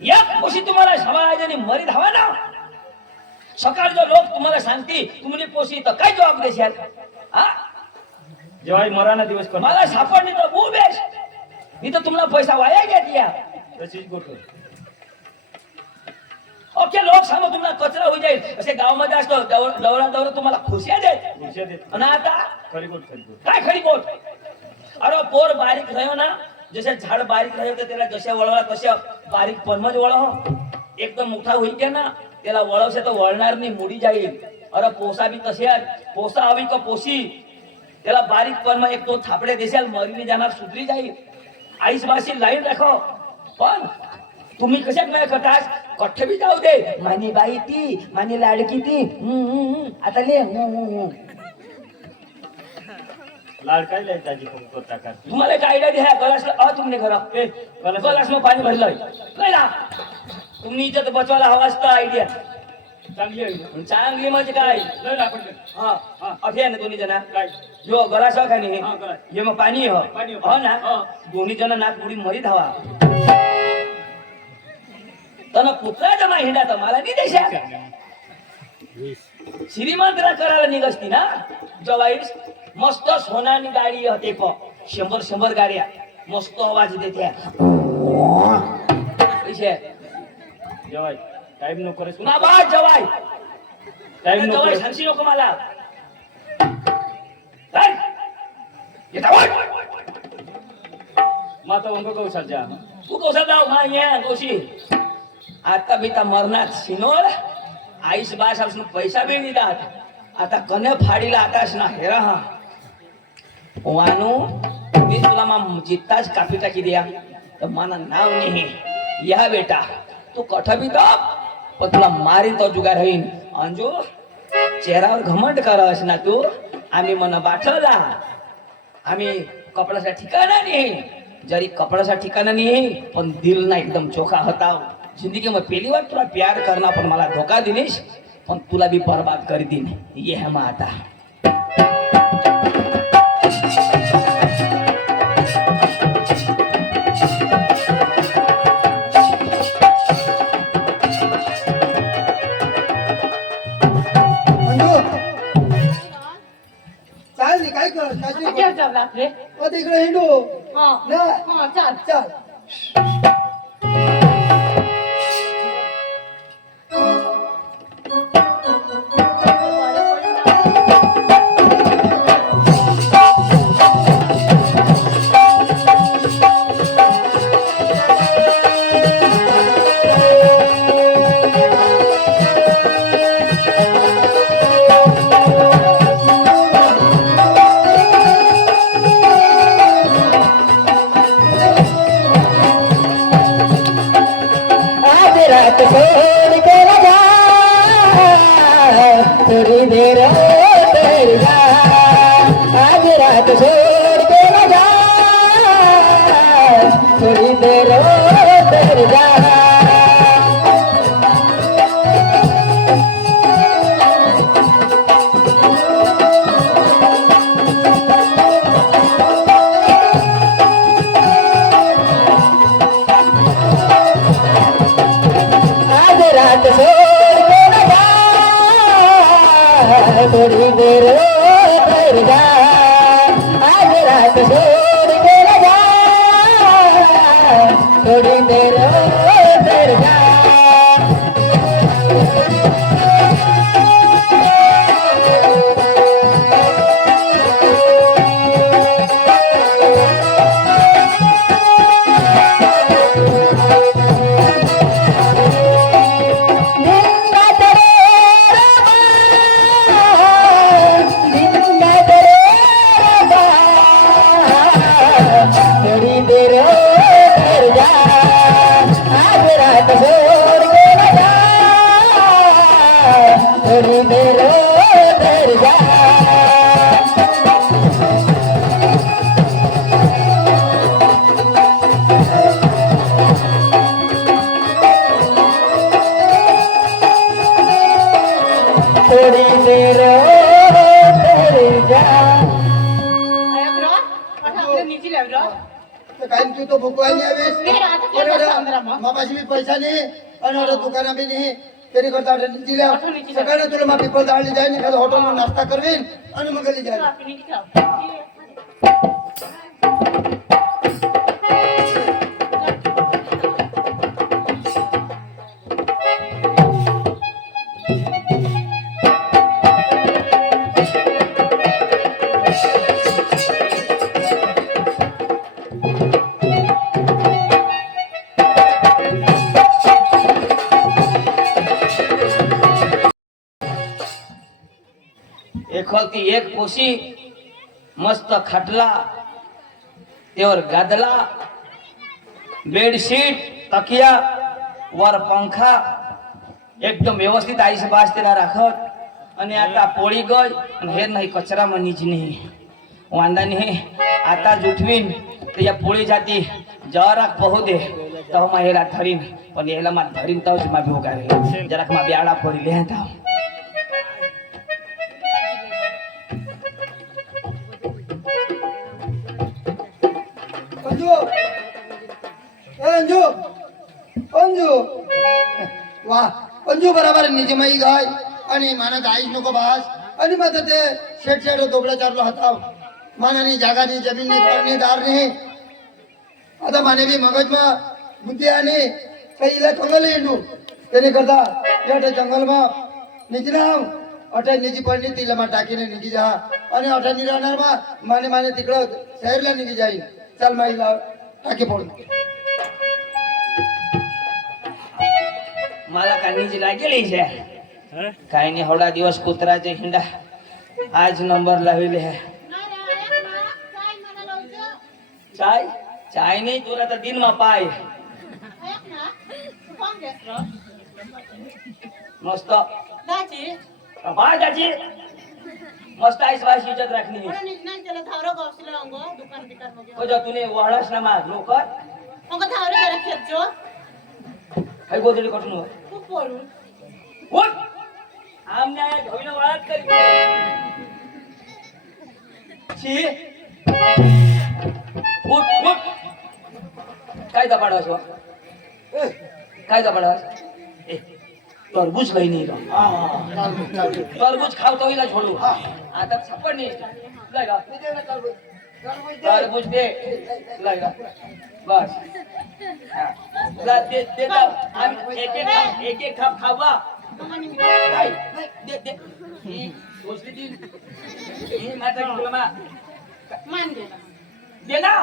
या पोशी तुम्हाला समाजाने मरी धावा ना सकाळचे लोक तुम्हाला सांगते तुम्ही पोशी तर काय जबाब देशाल हा जेव्हा मराना दिवस कर मला सापडली तर भू बेश मी तर तुम्हाला पैसा वाया घेत या तशीच गोष्ट ओके लोक सांगू तुम्हाला कचरा होई जाईल असे गावामध्ये असतो दौरा तुम्हाला खुशिया देत खुर्च्या देत आणि आता खरी गोष्ट काय खरी गोष्ट अरे पोर बारीक राहो ना जसे झाड बारीक राहील तर त्याला जशा वळवा तशा बारीक पनमज वळव एकदम मोठा होईल का ना त्याला वळवसे तर वळणार नाही मुडी जाईल अरे पोसा बी तसे पोसा हवी का पोशी त्याला बारीक पनमा एक दोन थापडे देशाल मरीने जाणार सुधरी जाईल आईस बाशी लाईन राखो पण तुम्ही कशा काय करतास कठ्ठे बी जाऊ दे मानी बाई ती मानी लाडकी ती आता ले लाड काय लाय ताजी करता का तुम्हाला एक आयडिया द्या गलासला तुमने घरा गलासला पाणी भरलंय नाही ना तुम्ही इज्जत बचवायला हवा असता आयडिया चांगली आहे चांगली म्हणजे काय लय आपण हा अभि ना दोन्ही जण काय जो गलास का नाही हा, गलास. हे मग पाणी हो पाणी हो. हो ना हा. दोन्ही जण नाक उडी मरी धावा तन कुत्रा जमा हिंडा तर मला नाही देशा श्रीमंतरा करायला निघसती ना जवाईस मस्त सोनानी गाडी होते प 100 गाड्या मस्त आवाज देते पैसे जेवाय टाइम नको रे ना बा जवाई टाइम नको जवाई रे. सांगशी नको मला काय येता वळ माता उनको को सजा तू कसा जाऊ मा या गोशी आता बीता मरणात सिनोर आईस बास असणं पैसा बी नाही दात आता कने फाडीला आतास ना हेरा हा वानू मी तुला मा जित्ताच कापी टाकी द्या तर मला नाव नाही या बेटा तू कठ बी दाब पण तुला मारीन तो जुगार होईन अंजू चेहऱ्यावर घमंड करस ना तू आम्ही मन बाठवला आम्ही कपड्याचा ठिकाणा नाही जरी कपड्याचा ठिकाणा नाही पण दिल ना एकदम चोखा होता जिंदगी में पहली बार तुला प्यार करना पण मला धोका दिनेश पण तुला भी बर्बाद कर दिन ये है माता चाल काय कर काय चाललं आपले तिकडे हिंडू हा ना हा चाल चाल रात छोड़ के न जा, थोड़ी देर और जा। आज रात छोड़ के न जा, थोड़ी देर और जा। आज रात छोड़ के न जा, थोड़ी देर और जा। निन्ना तेरे रबा, निन्ना तेरे रबा, थोड़ी देर और जा। आज रात छोड़ के न जा, थोड़ी देर और जा। थोड़ी देर और जा। तर काय तू तो भुकवाय नाही आवीस नाही रे, आता काय करतो अंधारा मग? मापाशी बी पैसा नाही आणि आता दुकाना बी नाही तरी करता दिल्या आठवणीची सकाळी तुला मा पेपर दाळली जाईन एखादा हॉटेल नाश्ता करवीन आणि मग गेली जाईन एखादी एक पोशी मस्त खटला त्यावर गादला बेडशीट तकिया वर पंखा एकदम व्यवस्थित आईस बास त्याला राखत आणि आता पोळी गय आणि हे नाही कचरा मनीच नाही वांदा नाही आता जुठवीन तर या पोळी जाती जरा पाहू दे तव मा हेला धरीन पण याला मा धरीन तवच मा भिवगा रे जरा मा ब्याडा पडी लेहता अंजू अंजू अंजू वा अंजू बरोबर निजमाई गाय आणि मानत आईच नको बास आणि मग ते शेट शेट दोबडा चारलो हाताव मानानी जागानी जमीननी घरनी दारनी आता माने बी मगजमा बुद्धी आणि कईला जंगल येंडू त्याने करता या जंगलमा निजनाव अठा निजी पडली तिला मा टाकीने निघी जा आणि अठा निराणार मा माने माने तिकडं शहरला निघी जाईल चल माईला टाकी पडून मला कानीची लागेल काय नाही हवडा दिवस कुत्राचे हिंडा आज नंबर लावले है चाय चाय नाही तुला तर दिन मा पाय मस्त बा जाची मस्त आईस वाश इज्जत राखनी हो जा तूने वाळास ना माग लोकर काय गोदडी कटून उठ आमने घोईना वाळात करी छी उठ उठ काय दबाडवास वा काय दबाडवास तरबूज काही नाही तरबूज खाव तो हिला छोडू आता छप्पड नाही लगा तरबूज दे लगा बस ला दे दे एक एक खाप खावा दे दे ही उचली ती ही माता तुला मा मान दे दे ना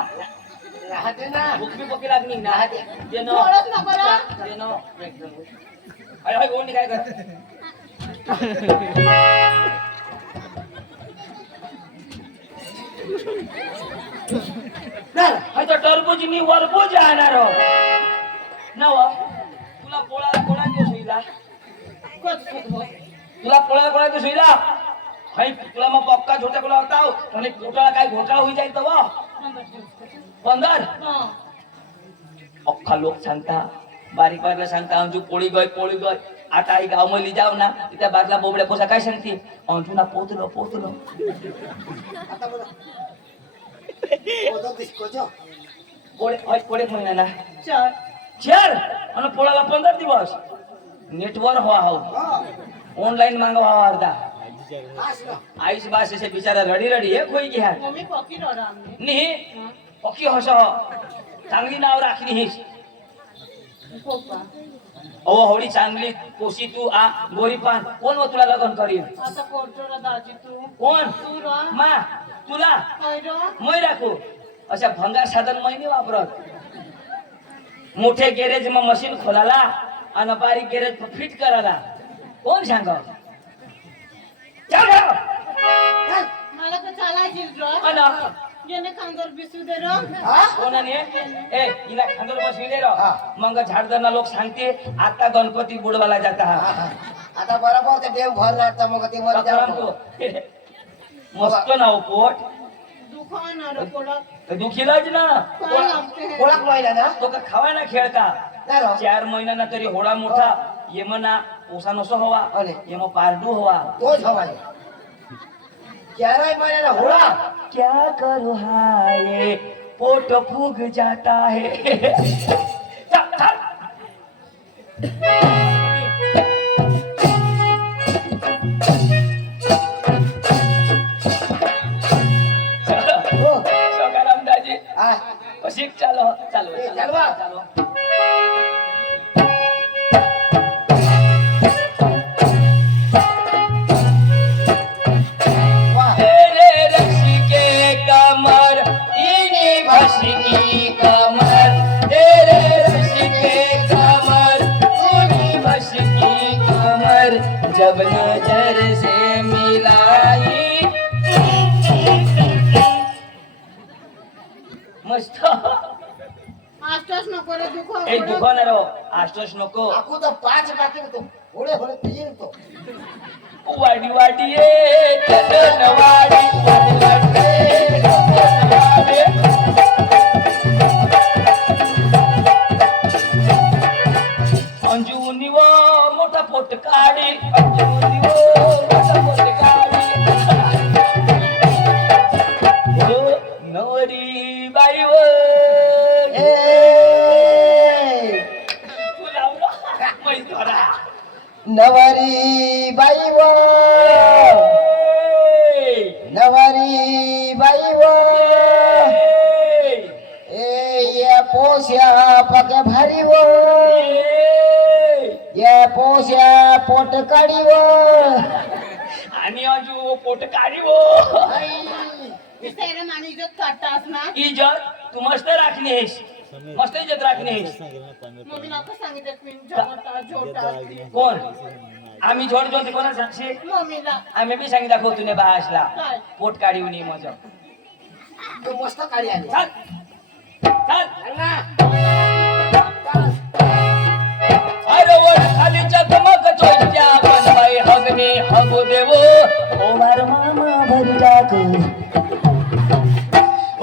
राहते ना भूक भी पकी लागनी ना दे नो थोडंच नको ना. दे नो अरे हाय कोण काय कर हाय तो टरबूज मी वरबूज आणणार नवा तुला पोळाला कोणा दिवस होईला तुला पोळाला कोणा दिवस होईला भाई तुला पक्का झोटा बोला होता आणि पोटाला काय घोटाळा होई जाईल तेव्हा 15 अख्खा लोक सांगता बारीक बारीला सांगता अंजू पोळी गय आता आई गाव मध्ये जाव ना त्या बारला बोबड्या पोसा काय सांगते अंजूना पोतलो आता बोला कोजो दिस कोजो पोळे महिना ना 4 चार आणि पोळाला 15 दिवस नेटवर व्हा हो ऑनलाईन मागवा अर्धा हास ना आईस बास असे बिचारा रडी एक होई घ्या मम्मी पकी रडा आम्ही नी पक्की हस चांगली नाव राखली हीच पप्पा ओ होडी चांगली पोशी तू आ गोरी पान कोण व तुला लग्न करीन आता पोर्टोरा दाजी तू कोण तू रा मा तुला काय रा मै राखू अशा भंगार साधन मै नाही वापरत मोठे गॅरेज मग मशीन खोलाला आणि बारीक गॅरेज फिट करायला कोण सांग मला तर चालायची रा कोणाने येणे खांदर बिसू दे रा ए इला खांदर बसवी दे रो मग झाडदाना लोक सांगते आता गणपती बुडवायला जाता आता बरोबर ते डेम भरणार तर मग ते मध्ये सकाराम तो मस्त नाव पोट दुकान रा पोळा दुखीलाच ना काय लागते है ओळख महिना ना तो का खावाय ना खेळता नाही रो 4 महिन्याना तरी होळा मोठा येमना ओसा नसो हवा अरे. येम पारडू हवा तोच हवाय 11 महिन्याला होळा क्या करू हाय पोट फूग जाता है चल, चल. हो सकाराम दाजी हा कशी चालो चालो ए, चालवा. चालो वाह तेरे रसिके कमर इनी भसकी कमर तेरे रसिके कमर इनी भसकी कमर जब नजर से मिलाई मस्त आस्ताच नको रे दुखा ए दुकानार आश्वास नको आकू तर 5 बाकी तो होळे होळे तीन तो वाडी वाडी ये चंदन वाडी अंजुनी वो मोठा पोट काढी अंजुनी वो मोठा पोट काढी ओ नवरी बाई वो ए तू लावला मै थोडा नवरी बाई व नवरी बाई व ए ये पोस्या पके भारी व ये पोस्या पोट काढी व आणि अंजू पोट काढी वो विसरे मानी इज्जत काढतास ना इज्जत तू मस्त राखली आहेस मस्त इज्जत राखली आहेस मम्मी नको सांगितलं मी जमता झोटा कोण आम्ही झोड जोडते कोणा सांगशी मम्मीला आम्ही बी सांगितलं दाखव तुने बासला काय? पोट काढी उनी मजा तो मस्त काढी आली चल चल अरे वर खाली चकमक चोच्या बनवाई हगने हगो देवो ओ मार मामा भरी टाकू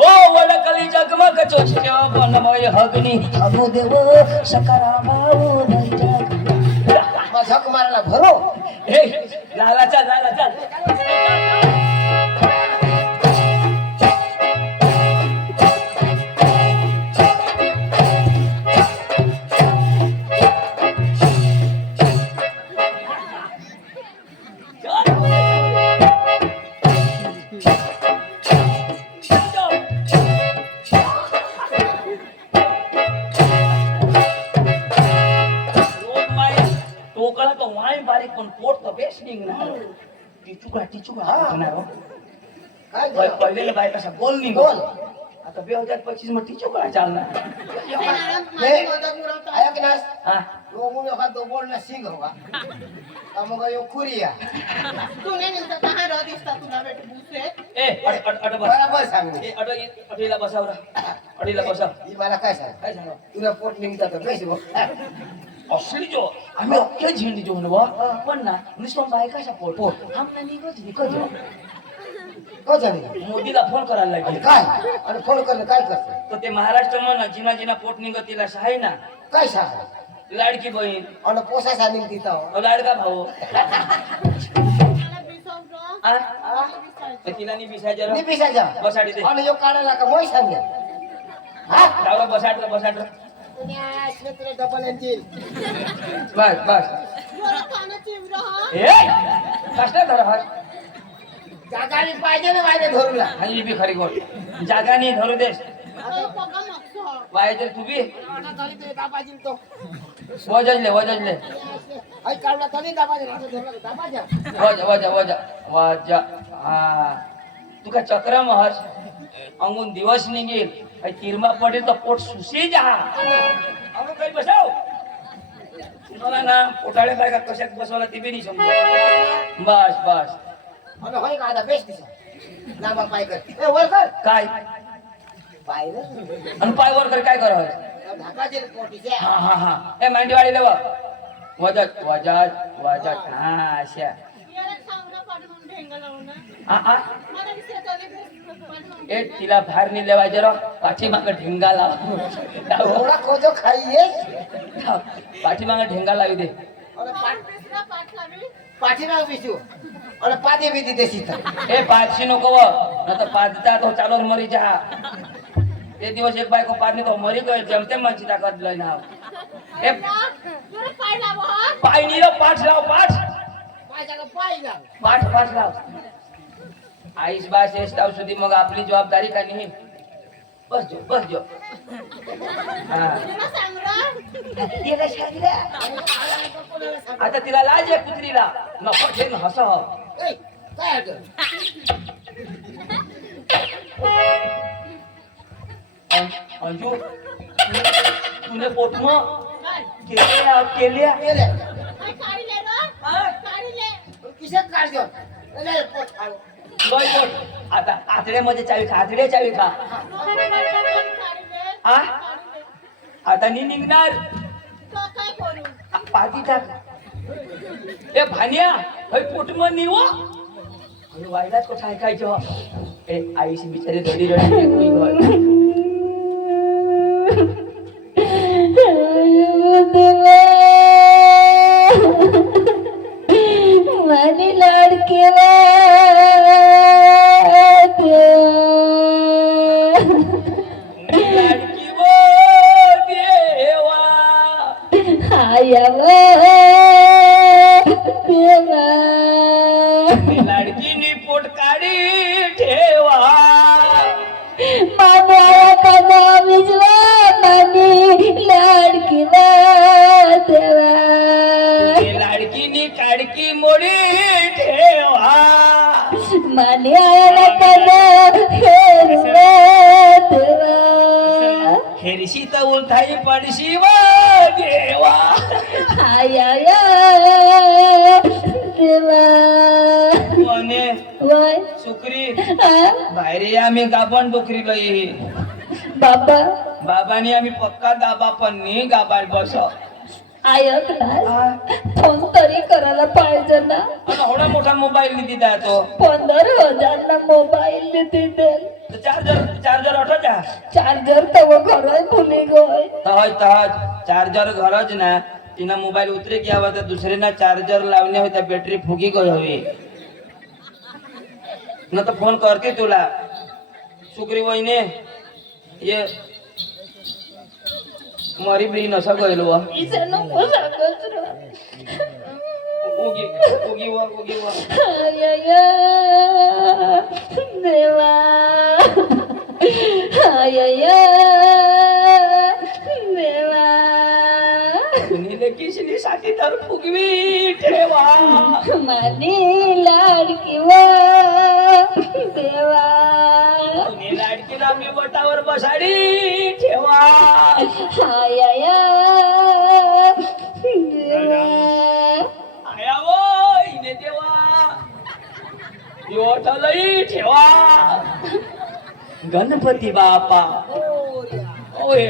ओ वर खाली चकमक चोच्या बनवाई हगने हगो देवो सकारा भाऊ भरी टाकू झक मारायला भरो ए लाला चल टोकळा तो वाय बारीक पण पोट तो बेस्ट निघणार टिचुका होणार हो. काय झालं? पहिलेला बाय कसा गोल निघ गोल. आता 2025 मध्ये टिचुका चालणार हे, ऐक ना हा लोगों ने कहा तो बोलना सीख होगा हम होगा यो कुरिया तूने निघता कहाँ रह दिसता तुला बेटे भूसे ए अट बस बराबर सांगू ए अडीला बसावरा अडीला बसाव ही मला काय सांग काय सांगा तुला पोट निघता तर कैसे बघ असली जो आम्ही अख्खे झेंडी जेवण बा पण ना नुसतं बायका सपोर्ट आमना निघत हो झाली मोदीला फोन करायला लागेल काय आणि फोन करलं काय करतो तर ते महाराष्ट्र म्हणा जिना जिना पोट निघत तिला आहे ना काय सांग लाडकी बहीण आणि पोसासा निघती तर लाडका भाऊ मला बिसवतो. आ? तर तिला नाही बिसायचं मी पिसायचा बसाडी दे आणि यो काढायला का मोय सांगे हा लावला बसाड तुला डबल येतील बस बस जरा कानात चिमरा हा. ए कसला धरा हा जागाने पाहिजे ना पाहिजे धरूला ही बी खरी गोष्ट जागा नाही धरू देस आता पगा मागतो. पाहिजे तू बी तरी ते दाबाजी तो वजले आई काढला तरी दाबाजी राहतो धरला दाबाजा वजा हा तुका चक्र महस अंगून दिवस निघेल काही तिरमा पडेल तर पोट सुशी जा अहो काही बसव मला ना पोटाळे बायका कशात बसवला ते बी नाही समजत बस बस आणि होय का आता बेस्ट दिसा नामा पाय कर ए वर कर काय पाय रे आणि पाय वर कर काय करावं ढाका दे पोटीचे हा ए मांडीवाडी लेवा वजत हा अशा याला सांगणं पाठवून ढेंगा लावून ना. आ मला विसरतो पाठवून. ए तिला बाहेर नाही लेवायचे रो पाठीमागं ढेंगा लाव थोडा कोजो खाईये पाठीमागं ढेंगा लावी दे आणि पाठ बिसरा, पाठ लावी. पाठीना बिसू आणि पाठी बी देते सीता ए पाचशी नको व न तर पाचता तो चालून मरी जा ते दिवस एक बायको पाच तो मरी गय जमते मची ताकद लय ना ए जरा पाय लावा हा. पाय नी रो पाठ लाव पाठ पाय जागा पाय जा पाठ लाव आईस बास येस लाव सुधी मग आपली जबाबदारी का नाही बस जो हा जरा सांगरा. तिला सांगितलं. आता तिला लाज आहे कुत्रीला नको ठेन हस ए काय आहे अंजू तुने पोटमा काय? केल्या केले काय काढले रे? काढले. किशात काढजो ले पोट खाऊ गय पोट आता आतड्यामध्ये चावी खा आतड्या चावी खा काढले. हा काढले. आता नी निघणार तो काय करू? पाठी टाक ए भान्या हय पोटमा निवा अरे वाईलाच कोठा ऐकायचं ए आईशी बिचारी रडी रडी माझी लाडकेला लाडकी वो देवा आयावा देवा लाडकीनी पोट काढी ठेवा मान्या कदा विजवा मानी लाडकीला देवा लाडकीनी काडकी मोडी ठेवा मान्या कदा हेरवा देवा हेरशी तर उलथाई पडशी वा देवा आया देवा कोणे वय सुकरी हा? बाहेर या आम्ही गाभण डोकरी लई बाबा बाबानी आम्ही पक्का दाबा पण नी गाबाड बसव ऐकला फोन तरी करायला पाहिजे ना आणि एवढा मोठा मोबाईल नी दिला तो 15,000 ना मोबाईल दिले चार्जर ऑटोचा चार्जर तव घर भुली गय तहज चार्जर घरच ना तिना मोबाईल उतरे की हवा तर दुसरे ना चार्जर लावणे होत्या बॅटरी फुगी गई हवी न तर फोन करते तुला सुकरी वहिने ये मरी बी नसा गयलो इसे नको सांगत रे. उगी वा आया देवा आया देवा कुणीले किसनी साठी तर फुगवी ठेवा मानी लाडकी वा देवा कुणी लाडकीला मी बोटावर बसाडी ठेवा आया देवा आया वो इने देवा योटलई ठेवा गणपती बापा ओय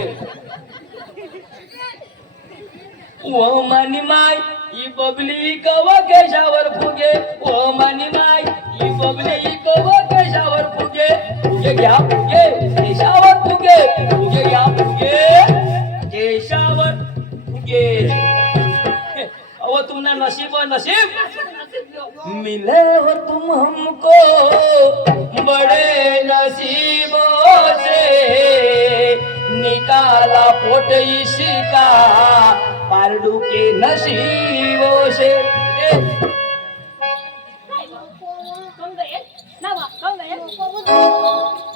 ओ मानी माय ई बबली कव केशावर फुगे ओ मानी माय ई बबली कव केशावर फुगे फुगे घ्या फुगे केशावर फुगे फुगे घ्या फुगे केशावर फुगे वो तुमने नसीब और नसीब मिले हो तुम हमको बड़े नसीबों से निकाला पोट इसका पारडू के नसीबों से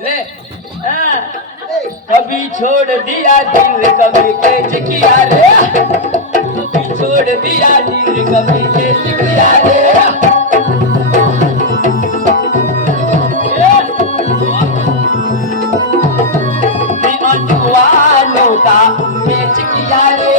ले हाँ। कभी छोड़ दिया दिल कभी कैच किया रे कभी छोड़ दिया दिल कभी कैच किया रे अनजुआनों का मैच किया रे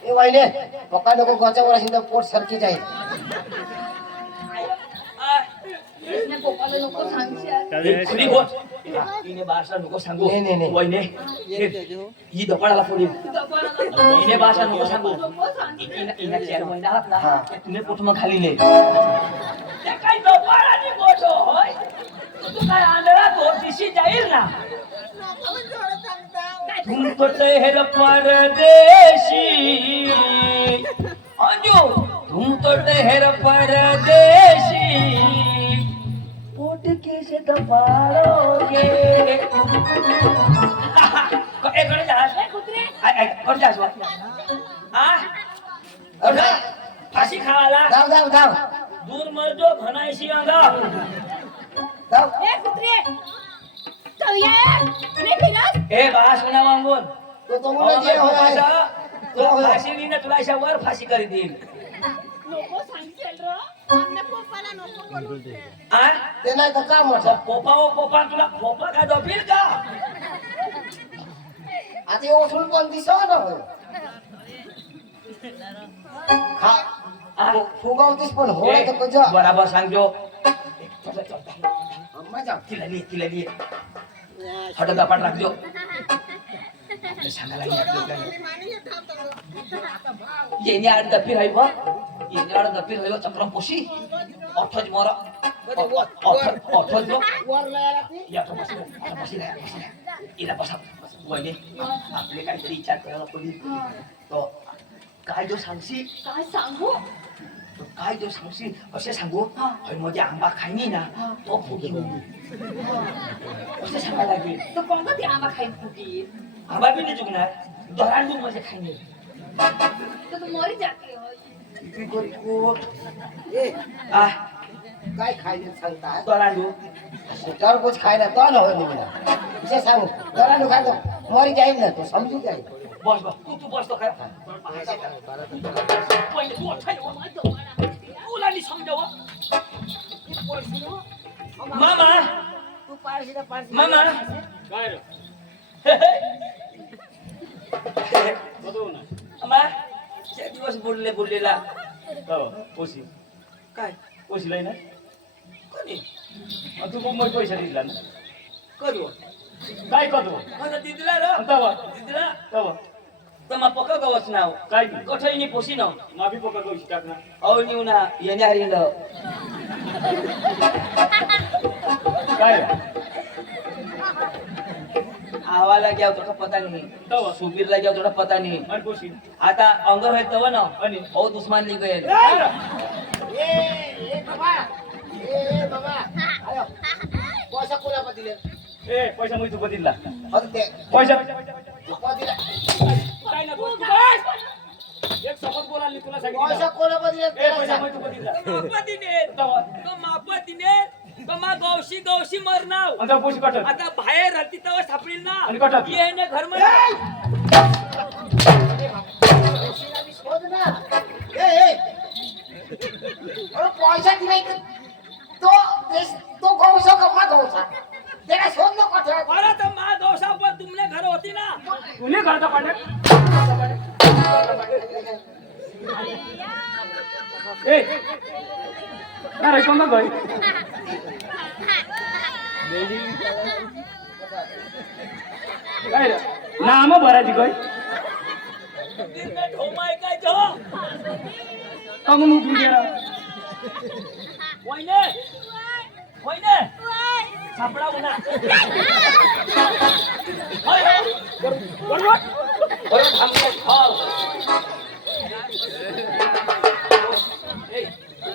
ए वाईले पक्का नको गचावर असेल तर पोट सरकी जाईल खुली बोल इने भाषा नको सांगू नाही, नाही, नाही. वहिने ही दपाडाला फोडी इने भाषा नको सांगू इना 4 महिना आहात ना तुम्ही पोट मग खाली ले ते काय दपाडाची पोट होय तू काय आंधळा तो दिशी जाईल ना तुम तो ठहर परदेशी अंजू तुम तो ठहर परदेशी पोट कैसे दबाओगे ए करे जा कुत्रे कर जा आ फाशी खावाला जाऊ जाऊ जाऊ दूर मरजो घनायशी आगा जाऊ ए बास होना मांगून तो मुलं जे होय आहे तो फाशी नी ना तुला अशा वर फाशी करी देईल आ ते नाही का काम मोठं पोपा तुला पोपा काय दफील का आता हे उठून पण दिसव ना होय हा फुगावतीस पण होय तर कजा बराबर सांगजो मजा तिला लिये हट दपाट राखजो सांगायला येणे आड दफी राहिब येणे आड दफी राहिब चक्रम पोशी अठज मर अठज या तो बसले इला बसा वहिनी आपले काहीतरी विचार करायला पडली तो काय जो सांगशी काय सांगू काय जो सांगशी असे सांगू म्हणजे आंबा खाईनी ना तो फुगी असे सांगायला लागेल तो कोणता ती आंबा खाईन फुटी आंबा बी नाही चुकणार दरांडून म्हणजे खाईनी तर तू मरी जाते आ काय खायला सांगता दरांडू तर कुछ खायला तो ना होय मुला विषय सांगू जरा खायला मरी जाईल ना तो समजू जाईल बस तू बस तो काय पहिले तू तुला नाही समजावं मामा मामा काय रे अम्मा चार दिवस बोललेला पोशी काय पोशीला ना कोणी तू खूप मग पैसा दिला ना करू काय करतो मला दिदीला रे तवा दिदीला तवा तर मा पक्का गवच नाव काय कठईनी पोशी नाव माफी पका करू टाकना औ निवना येण्यारील काय आवाला गया तो पता नहीं तवा सुबीरला गया तो पता नहीं आणि पोशी आता अंगर है तव ना आणि ओ दुश्मन ली गए ए बाबा आयो पैसा कोणाला दिले ए पैसा मी तू दिला अरे ते पैसा दिला काय ना तू बस एक शपथ बोलाली तुला पैसा सांगितलं कोणाला दिले ए पैसा मी तू दिला मापतीने तवा तो मापतीने तो मा गौशी मरनाव आता पोशी कटत आता बाहेर राहती तेव्हा सापडील ना आणि कटत येणे घर मध्ये शोध ना ए अरे पैसा दिला तो गौसा कमा गौसा तेरा शोध न कठा अरे तो मा गौसा पण तुमने घर होती ना तुने घरचा पाण्या ए अरे कोण गय काय नाम भरायची गय कमून उठून गेला सापडा उन्हा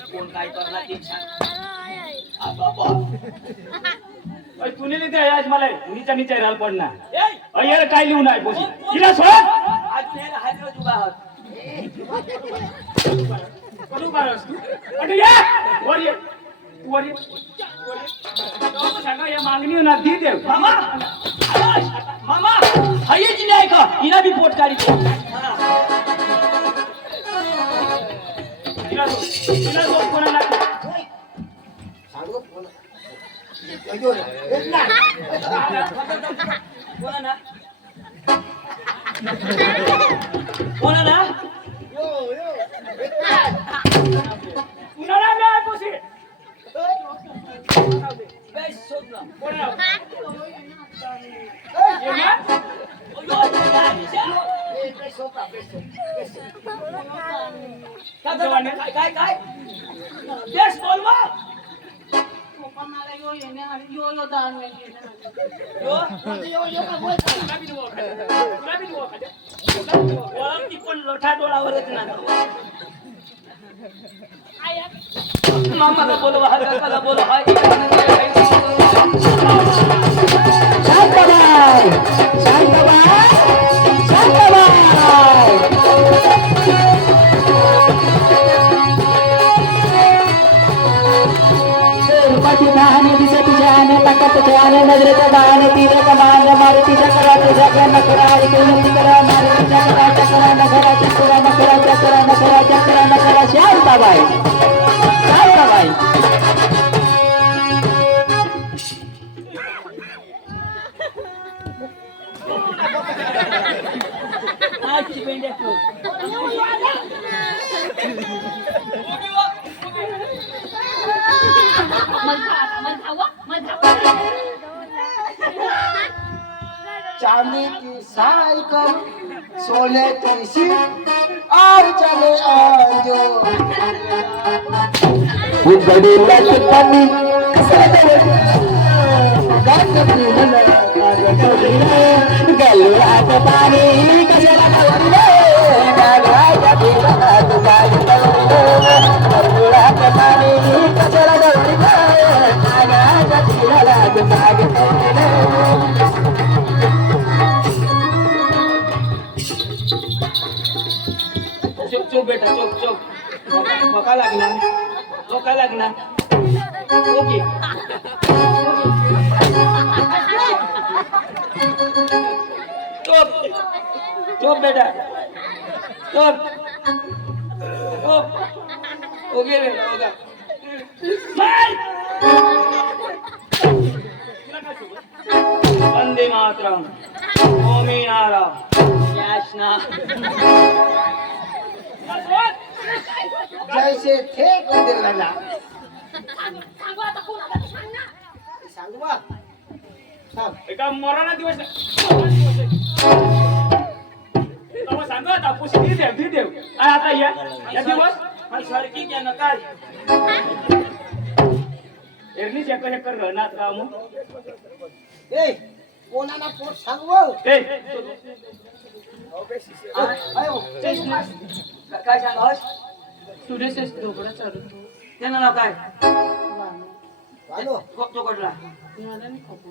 कोण काय करणार ते सांग तुने लिहिते आज मला नीचा नीचा राल पडणार अय्यर काय लिहून आहे पोशी तिला सोड आज मेरा हात जुगा आहोत करू बारस तू अरे या वर ये वर ये सांगा या मागणी ना दी देव मामा मामा हायची नाही का हिला बी पोट काढी दे तिला सोड कोणाला सांगू कोण अयो एक ना बोला ना बोला ना कुणाला नाही पोशी बेस शोध ना कोणा काय काय बेस बोलवा पण मला यो येणे आणि यो दान वेगळे ओळखती पण लोठा डोळावरच ना मामाला बोलवा काकाला बोलवा शांताबाई शांताबाई शांताबाई रूपाची धान दिसती जान ताकत जान नजरेचा बाण तीर कमान मारुती चक्रा तुझ्या नखरा ऐकून करा मारुती चक्रा चक्रा नखरा चक्रा नखरा चक्रा नखरा चक्रा नखरा शांताबाई शांताबाई आजची पेंड्या चांदी की साइकिल सोने की सीट और चले आजो उघडी लटकनी गलुरात पाणी कशाला गलुरात पाणी कशाला चुप चुप बेटा चुप चुप भोका लागणार ओके चुप चुप बेटा चुप चुप ओके बेटा होगा वंदे मातरम ओमी नारा याचना जैसे थे कोणते मला सांगू आता कोणाला सांग ना सांगू बा सांग एका मराना दिवस तेव्हा सांगा आता पुशी दी देव आणि आता या दिवस आणि सारखी घ्या ना काय एरणी चक्कर चक्कर घरनात का मग ए कोणाला पोट सांगू ए आयो काय सांगास स्टुडंट ढोकळा चालू त्यांना नाव काय हॅलो खोप चोकटला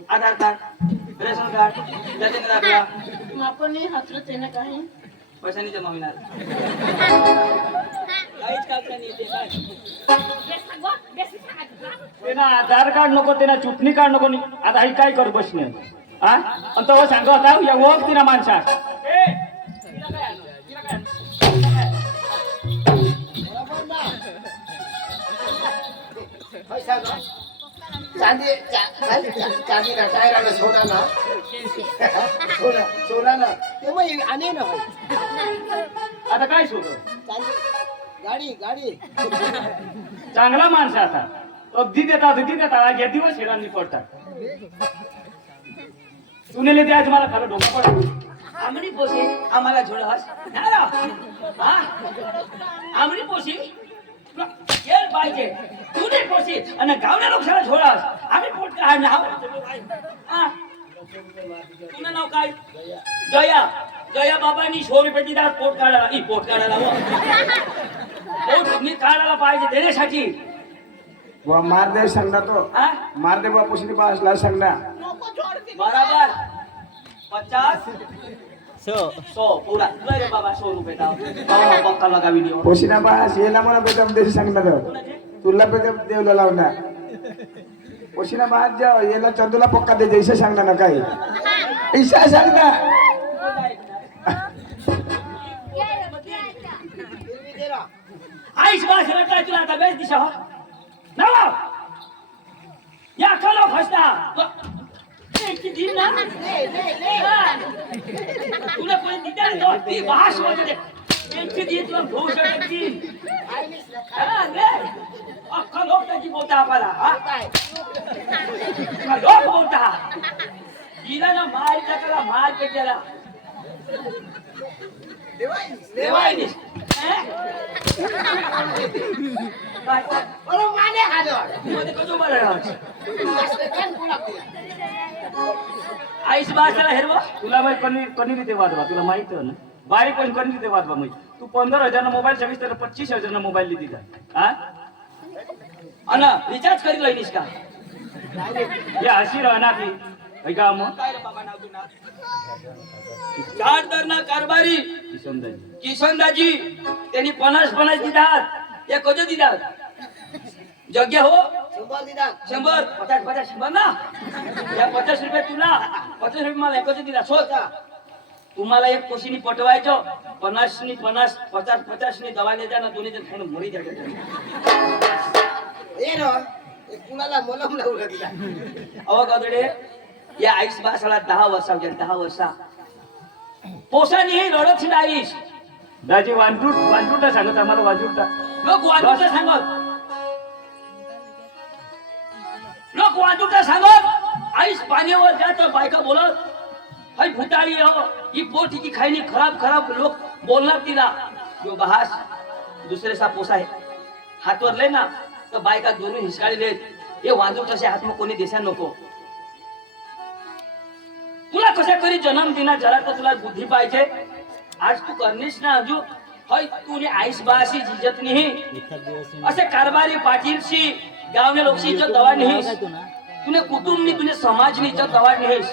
आधार कार्ड रेशन कार्ड जातीय दाखला आपण हसरत आहे ना काही पैसा नाही जमा होणार काहीच कागद नाही येते काय बेस सांगू बेस सांगायचं तेना आधार कार्ड नको तेना चुटणी कार्ड नको आता ही काय कर बसणे हा आणि तो सांगा होता या ओळख तिना माणसा ए तिला काय आणलं? तिला काय आणलं? बरोबर ना पैसा ना चांदी चांदी ना टायराला सोडा ना सोडा ना ते मग आणि ना आता काय शोध चांदी गाडी चांगला माणूस आहे आता अगदी देतात या दिवस हेरांनी पडतात सुनेले ते आज मला खरं डोकं पडलं आमणी पोशी आम्हाला झोडस आमणी पोशी येल पाहिजे तू नाही पोशी आणि गावल्या लोकांना झोडस आम्ही पोट काय नाव तुझं नाव काय जया जया बाबांनी 100 रुपये दिला पोट काढायला पोट मी काढायला पाहिजे देण्यासाठी मारदेव सांगना तो मारदेव बापूशी बासला सांगना बराबर 50 100 पूरा रे बाबा 100 रुपये दाव पक्का लगा व्हिडिओ पोशिना बास येला मला बेदम देश सांगना तुला बेदम देवला लावना पोशिना बास जाओ येला चंदूला पक्का दे जैसे सांगना ना काय ऐसा सांगना आईस बास रटाय तुला आता बेस दिशा हो नावा या कलो फसता एक दिन ना तुला कोणी दिदारी तो ती भाष होते एक दिन तुला भोष होती अख्खा लोक त्याची बोलता आपला हा लोक बोलता हिला ना मार टाकला मार पेटला देवाई आईस बासाला हेरवा तुला बाई कणी रीते वाजवा तुला माहित आहे ना बारीक पण कणी रीते वाजवा म्हणजे तू 15,000 मोबाईल सर्विस तर 25,000 मोबाईल लिधी जा अना रिचार्ज करी लईनिस का हे हसी राहणार की ऐका मग काय रे बाबा नाव तुना चार दरना कारभारी किशनदाजी त्यांनी 50 दितात या कधी दितात जग्या हो 100 50 ना या 50 रुपये तुला 50 रुपये मला एकच दिला सोच तुम्हाला एक कोशीनी पटवायचो 50 नी 50 50 नी दवा ले जाना दोन्ही जण खाऊन मरी जायचे ए रो कुणाला मोलम लावला दिला अहो गदडे या आईस बासाला 10 वर्षाच्या 10 वर्षा पोसानी रडत आईस दाजी वांजूटा सांगत आम्हाला वांजूटा लोक वाजूटा सांगत आईस पाण्यावर जात बायका बोलत हाय भुताळी हो ही पोटी की खायनी खराब लोक बोलणार तिला जो बहास दुसरे सा पोसा आहे हातवर ले ना तर बायका दोन्ही हिसकाळले हे वाजूटाचे हात मग कोणी देशा नको तुला कशा करी जन्म दिना जरा तर तुला बुद्धी पाहिजे आज तू करनीस ना अजू हाय तूने आईस बाशी जिजत नाही असे कारभारी पाटीलशी गावने लोकशी इज्जत दवा नाहीस तूने कुटुंबनी तूने समाजनी इज्जत दवा नाहीस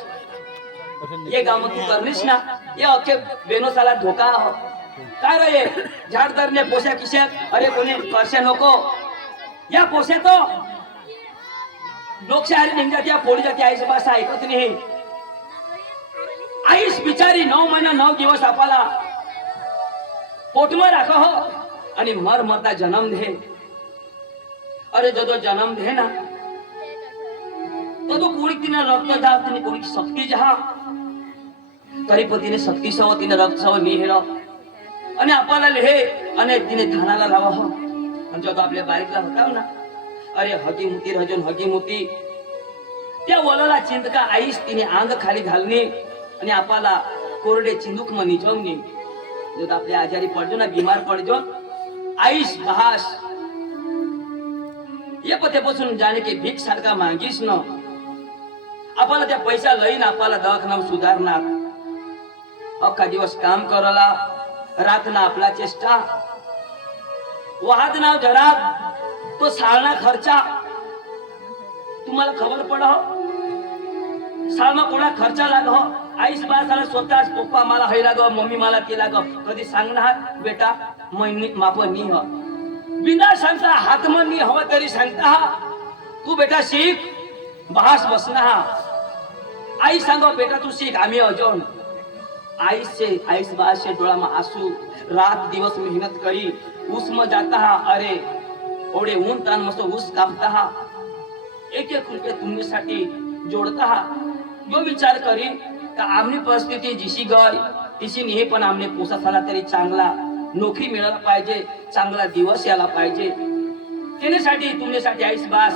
ये गाव तू करनीस ना ये अख्खे बेनोसाला धोका हो काय रे झाड धरणे पोशा किशात अरे कोणी कर्षा नको या पोशे तो लोकशाही निघतात या पोळी जाती आईस बासा ऐकत नाही आईस बिचारी 9 महिना 9 दिवस आपला पोटમાં રાખો हो आणि मरता जन्म दे अरे जो जन्म दे ना तो कोणी तिने रक्त जाव तिने कोणी शक्ती जहा तरी पण तिने शक्ती सव तिने रक्त सव निहेर आणि आपल्याला लेहे आणि तिने धानाला लावा हो आणि जो आपल्या बारीकला होता ना अरे हकीमुती रजन हकीमुती त्या वलाला चिंतका आईस तिने अंग खाली घालणे आणि आपला कोरडे चिंदूक मनी निजवणे जो आपल्या आजारी पडजो ना बीमार पडजो आईस बहास ये पतेपासून जाणे की भीक सारखा मागीस न आपल्याला त्या पैसा लईन आपल्याला दवाखाना सुधारणार अख्खा दिवस काम करला रात ना आपला चेष्टा वाहत नाव जरा तो साळना खर्चा तुम्हाला खबर पड साळमा कोणा खर्चा लाग हो आईस बासाला स्वतःच पप्पा मला हे लाग मम्मी मला ते लाग कधी सांगणार बेटा महिनी माप नी हो बिना सांगता हातम नी हवा तरी सांगता तू बेटा शिक बहास बसना आई सांगो बेटा तू शिक आम्ही अजून आईस बासचे डोळामा आसू रात दिवस मेहनत करी उसम जाता अरे ओढे ऊन तान मस्त ऊस कापता एक रुपये तुमच्यासाठी जोडता जो विचार करी का आमनी परिस्थिती जिशी गय तिशी नाही पण आमने पोसा झाला तरी चांगला नोकरी मिळायला पाहिजे चांगला दिवस यायला पाहिजे त्याच्यासाठी तुमच्यासाठी आईस बास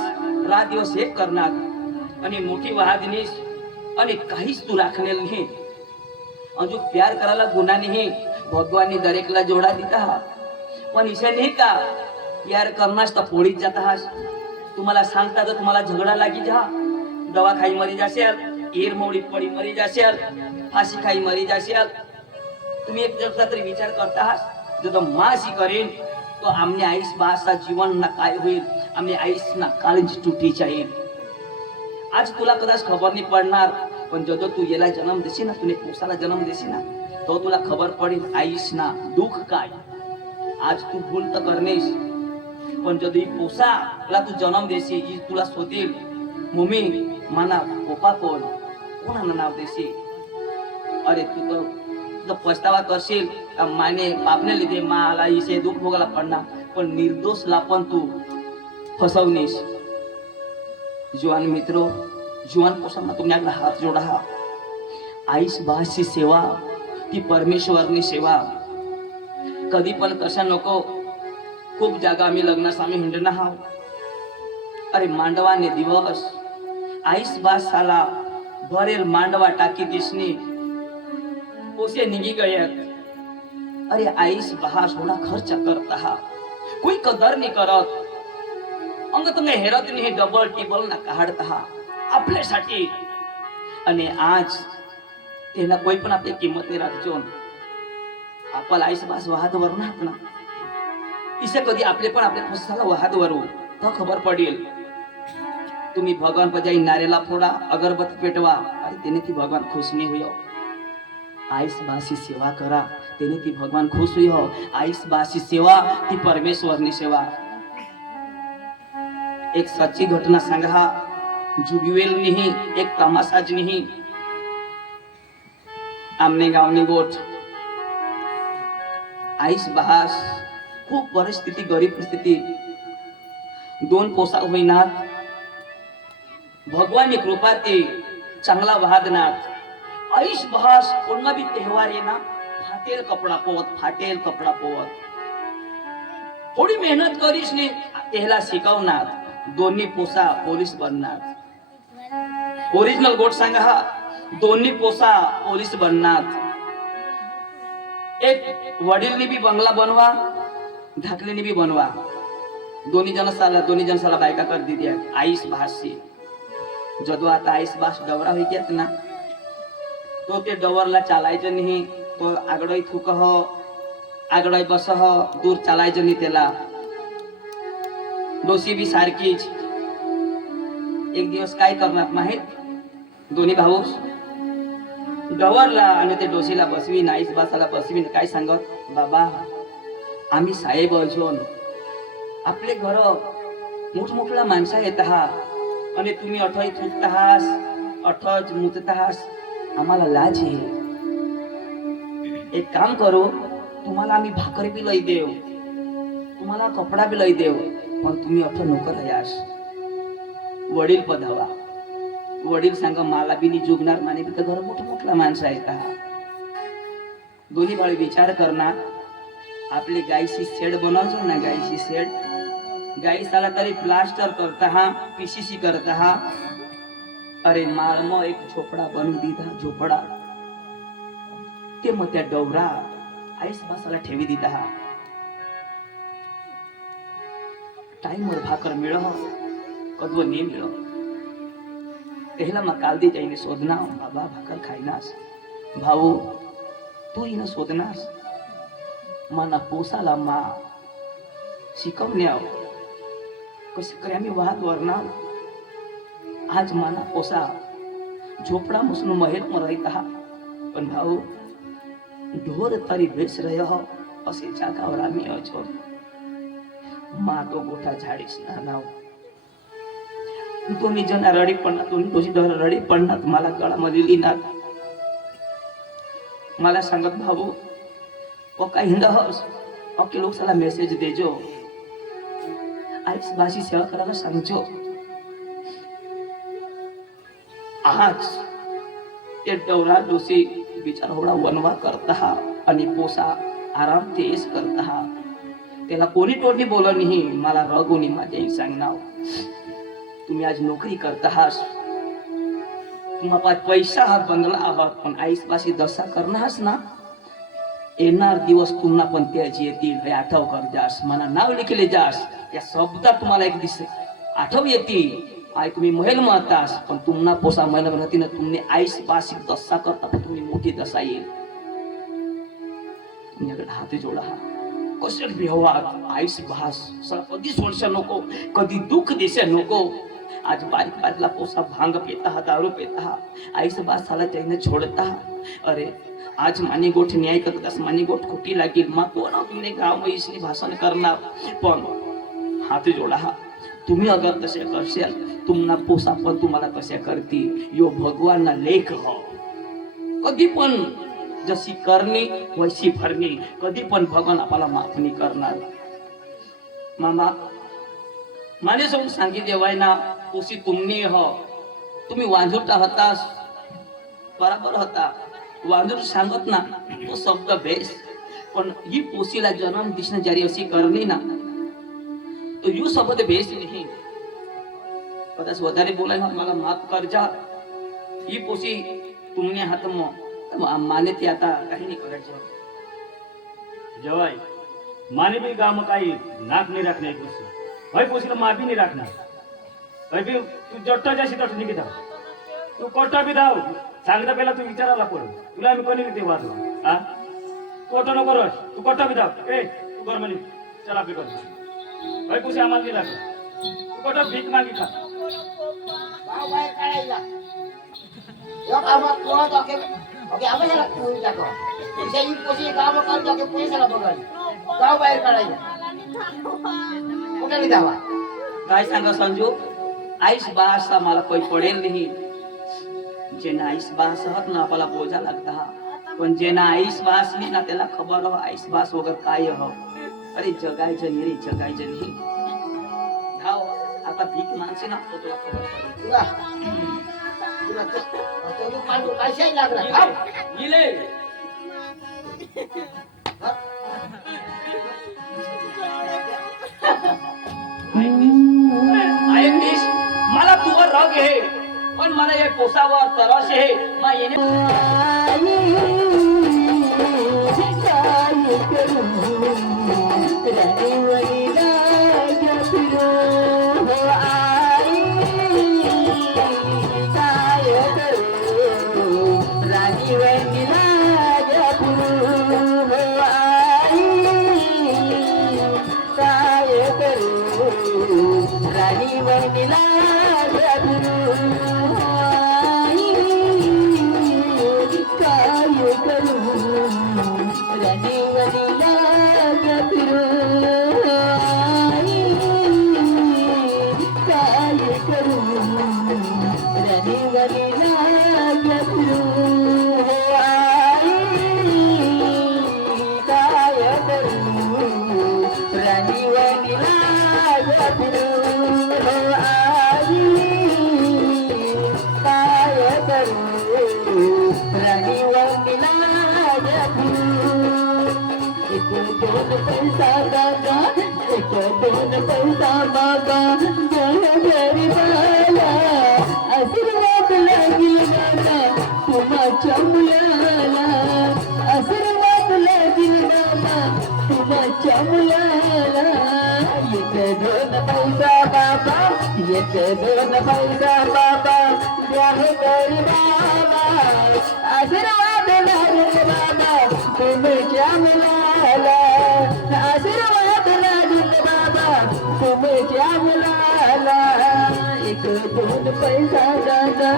रात दिवस एक करणार आणि मोठी वाहदिनीस आणि काहीच तू राखलेलं नाही. अजून प्यार करायला गुन्हा नाही. भगवानने दरेकला जोडा दिला पण इशा नाही का प्यार करणास तर पोळीत जात आहास. तुम्हाला सांगता तर तुम्हाला झगडा लागी जा, दवाखाई मरी जाशाल, ईर मोडी पडी मरी जाशाल, फाशी खाई मरी जाशाल. तुम्ही एक जर तरी विचार करता आहात जो मासी करेन तो आमने आईस बासा जीवन ना काय होईल, आमने आईस ना काळजी तुटी जाईल. आज तुला कदाच खबर नाही पडणार पण जो तू याला जन्म देशी ना, तुने पुरुषाला जन्म देशी ना, तो तुला खबर पडेल आईस ना दुःख काय. आज तू भूल तर करनेस पण जो पोसाला तू जन्म देशी तुला शोधेल मम्मी माना पप्पा कोण कोणाला नाव देशी. अरे तू तो पछतावा करशील का माने बापने लिधे माला इसे दुःख भोगायला पडणार पण निर्दोषला पण तू फसवणीस. जुवान मित्रो, जुवान पोसांना तुम्हाला हात जोडा. आईस बासची सेवा ती परमेश्वरनी सेवा. कधी पण कशा नको. खूप जागा आम्ही लग्नास आम्ही हिंडणं आहोत. अरे मांडवाने दिवस आईस बास साला भरेल मांडवा टाकी दिसणे पोसे निघी गयत. अरे आईस बहास होणा खर्च करता हा कोई कदर नाही करत. अंग तुम्ही हेरत नाही डबल टेबल ना काढता आपल्यासाठी. आणि आज त्याला कोई पण आपली किंमत नाही राखजो. आपण आईस बास वाहत वरून आहात ना, इसे कधी आपले पण आपल्या पुस्तकाला वाहत वरू तर खबर पडेल. तुम्ही भगवान पजाई नारेला फोडा, अगरबत्ती पेटवा, अरे त्याने ती भगवान खुश नाही हुई. आईस बासी सेवा करा, त्याने ती भगवान खुश हुई हो. आईस बासी सेवा ती परमेश्वरनी सेवा. एक सच्ची घटना सांगा, जुगवेल नहीं एक तमाशाच नहीं. आमने गावनी गोठ आईस बहास खूप परिस्थिती गरीब परिस्थिती. 2 पोसा होईनात. भगवाननी कृपा ते चांगला वाहदनाथ. आईस बहास कोणा बी तेहवार ये ना फाटेल कपडा पोवत. थोडी मेहनत करीस ने तेहला शिकवणार. दोन्ही पोसा पोलीस बनणार. ओरिजिनल गोट सांगा हा, दोन्ही पोसा पोलीस बनणार. एक वडीलनी बी बंगला बनवा, धाकलीनी बी बनवा. दोन्ही जण साला बायका कर दिली आईस बासची. जदू आता आईस बास डवरा होईत ना तो ते डवरला चालायचं नाही. तो आगडोय थुक हो, आगडोय बस हो, दूर चालायचं नाही त्याला. डोसी बी सारखीच. एक दिवस काय करणार माहित, दोन्ही भाऊ डवरला आणि ते डोसीला बसवीन, आईस बासाला बसवीन. काय सांगत, बाबा आम्ही साहेब अजून आपले घर मोठमोठला माणसा येत आहात आणि तुम्ही अठय थुकत आहास, अठच मुतत आहास, आम्हाला लाज आहे. एक काम करू, तुम्हाला आम्ही भाकरी बी लई देव, तुम्हाला कपडा बी लई देव, पण तुम्ही अठ नोकर यास. वडील पधावा. वडील सांगा मला बी नाही जुगणार, माने बी तर घर मोठमोठला माणसा येत आहात. दोन्ही बाळी विचार करणार, आपली गायची शेड बनवतो ना, गायची शेड. गाई साला तरी प्लास्टर करता हा, पीसीसी करता हा. अरे माळम एक झोपडा बनवून दिधा, झोपडा. ते मग त्या डवरा आईस बासाला ठेवी दिधा हा. टाइमवर भाकर मिळ कदव ने मिळ. तेहला मग कालदी जाईने शोधना, बाबा भाकर खाईनास, भाऊ तू हिनं शोधनास. मना पोसाला मा शिकवण्या कसे करे आम्ही वाहत वरणार. आज माना पोसा झोपडा मुसनु महेल मरत हा, पण भाऊ ढोर तरी बेस रहे हो असे जागावर आम्ही अछो. मा तो गोठा झाडीस ना नाव. दोन्ही जण रडी पडणार, दोन्ही रडी पडणार. मला गळामध्ये लिहिणार. मला सांगत भाऊ पक्का हिंद हस ओके लोग साला मेसेज देजो, आईस बासी सेवा करायला सांगजो. आज ते डवरा डोसी बिचार होडा वनवा करता आणि पोसा आराम तेच करता. त्याला कोणी तोडणी बोललं नाही मला रगोनी माझ्या आई सांगणार तुम्ही आज नोकरी करता आहात तुम्हा पास पैसा आहात बंगला आहात पण आईस पाशी दशा करणार ना येणार दिवस तुम्हाला पण त्याची येतील हे आठव कर जास मला नाव लिखले जास या शब्दात तुम्हाला एक दिस आठव येतील आई तुम्ही महल महतास पण तुम्हाला पोसा महल म्हणती ना तुम्ही आईस पाशी दशा करता पण तुम्ही मोठी दशा येईल तुमच्याकडे हात जोडा कशा व्यवहार आईस भास कधी सोडशा नको कधी दुःख देशा नको आज बारीक बारीकला पोसा भांग पेता हा दारू पेता हा आईस भास साला त्याने छोडता अरे आज मानी गोठ न्याय करतास मानी गोठ खोटी लागेल मग कोण तुम्ही गाव महिसनी भाषण करणार पण हात जोडा हा तुम्ही अगर तसे करशाल तुम्हाला पोसा पण तुम्हाला तसे करतील यो भगवान ना लेख हो कधी पण जशी करणी वैसी भरणी कधी पण भगवान आपल्याला माफ नाही करणार मामा माने सोडून सांगितले वाय ना पोसी तुम्ही हो तुम्ही वांझुटा होतास बराबर होता वांझुट सांगत ना तो शब्द बेस पण ही पोसीला जन्म दिसणं जरी अशी करणी ना तो यू शब्द बेस नाही कदाच વધારે बोलायला मला माफ करजा ही पोसी तुमने हात माने ते आता काही नाही करायचं जवाई माने भी गाम काही नाक नाही राखणे एक गोष्ट भाई पोसीला मा भी नाही राखणार भाई भी तू जट्टा जाशी तट निघी धाव तू कोटा भी धाव सांगता पहिला तू विचारायला पड तुला आम्ही कोणी ते वाजव हा कोटा नको रस तू कोटा भी धाव ए तू घर म्हणे चला आपली कर भाई पोसी आम्हाला नाही लागत तू कोटा भीक मागी खा गाव बाहेर काढायला या कामात कोणा जाके ओके आम्ही त्याला कोणी टाको त्याची पोशी काम कर जाके पोलिसाला बघायला गाव बाहेर काढायला कुठे नाही जावा काय सांगा संजू आईस बास मला काही पडेल नाही जेना आईस बास होत ना आपल्याला बोजा लागता पण जेना आईस बास नाही ना त्याला खबर हो आईस बास वगैरे काय हो अरे जगायचं नाही रे जगायचं नाही धाव आता भीक माणसे ना तो तुला खबर पडेल तुला तुला तो पांडू कायशाही लागला थांब इले आयनिश मला तुवर राग आहे पण मला या पोसावर तरस आहे मग येणे आशीर्वाद लागेल दादा तुमच्या मुलाला आशीर्वाद लागेल दादा तुमच्या मुलाला एक दोन पैसा बाबा एक दोन पैसा बाबा द्या गरीबाला आशीर्वाद लागेल बाबा तुमच्या मुलाला आशीर्वाद लागेल बाबा तुमच्या मुलाला एक दोन पैसा दादा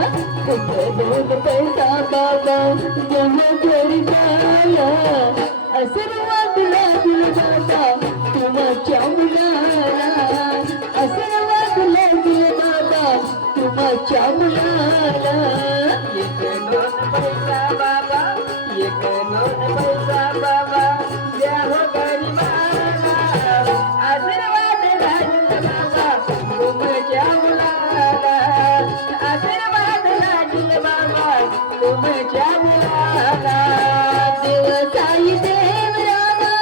एक दोन पैसा बाबा जेव्हा घरी जायला आशीर्वाद लागेल बाबा तुमच्या मुलाला आशीर्वाद लागेल बाबा तुमच्या मुलाला एक दोन पैसा बाबा एक दोन पैसा बाबा द्या गरीबाला आशीर्वाद लागेल बाबा तुमच्या मुलाला आशीर्वाद लागेल बाबा तुमच्या मुलाला देव साई देव रामा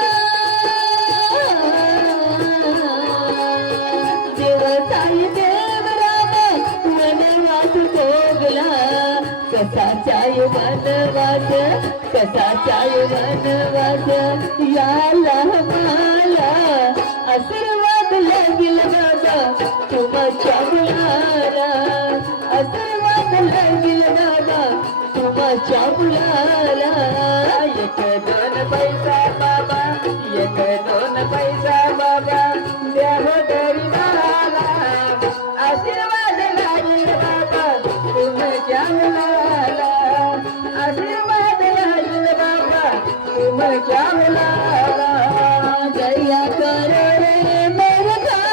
चाय बनवास कसाचाय बनवास याला मला आशीर्वाद लागेल बाबा तुमच्या मुलाला आशीर्वाद लागेल बाबा तुमच्या मुलाला एक दोन पैसा बाबा एक दोन पैसा बाबा द्या हो गरीबाला आशीर्वाद लागेल बाबा तुमच्या मुलाला आशीर्वाद लागेल बाबा तुमच्या मुलाला दया कर रे मेरे भाई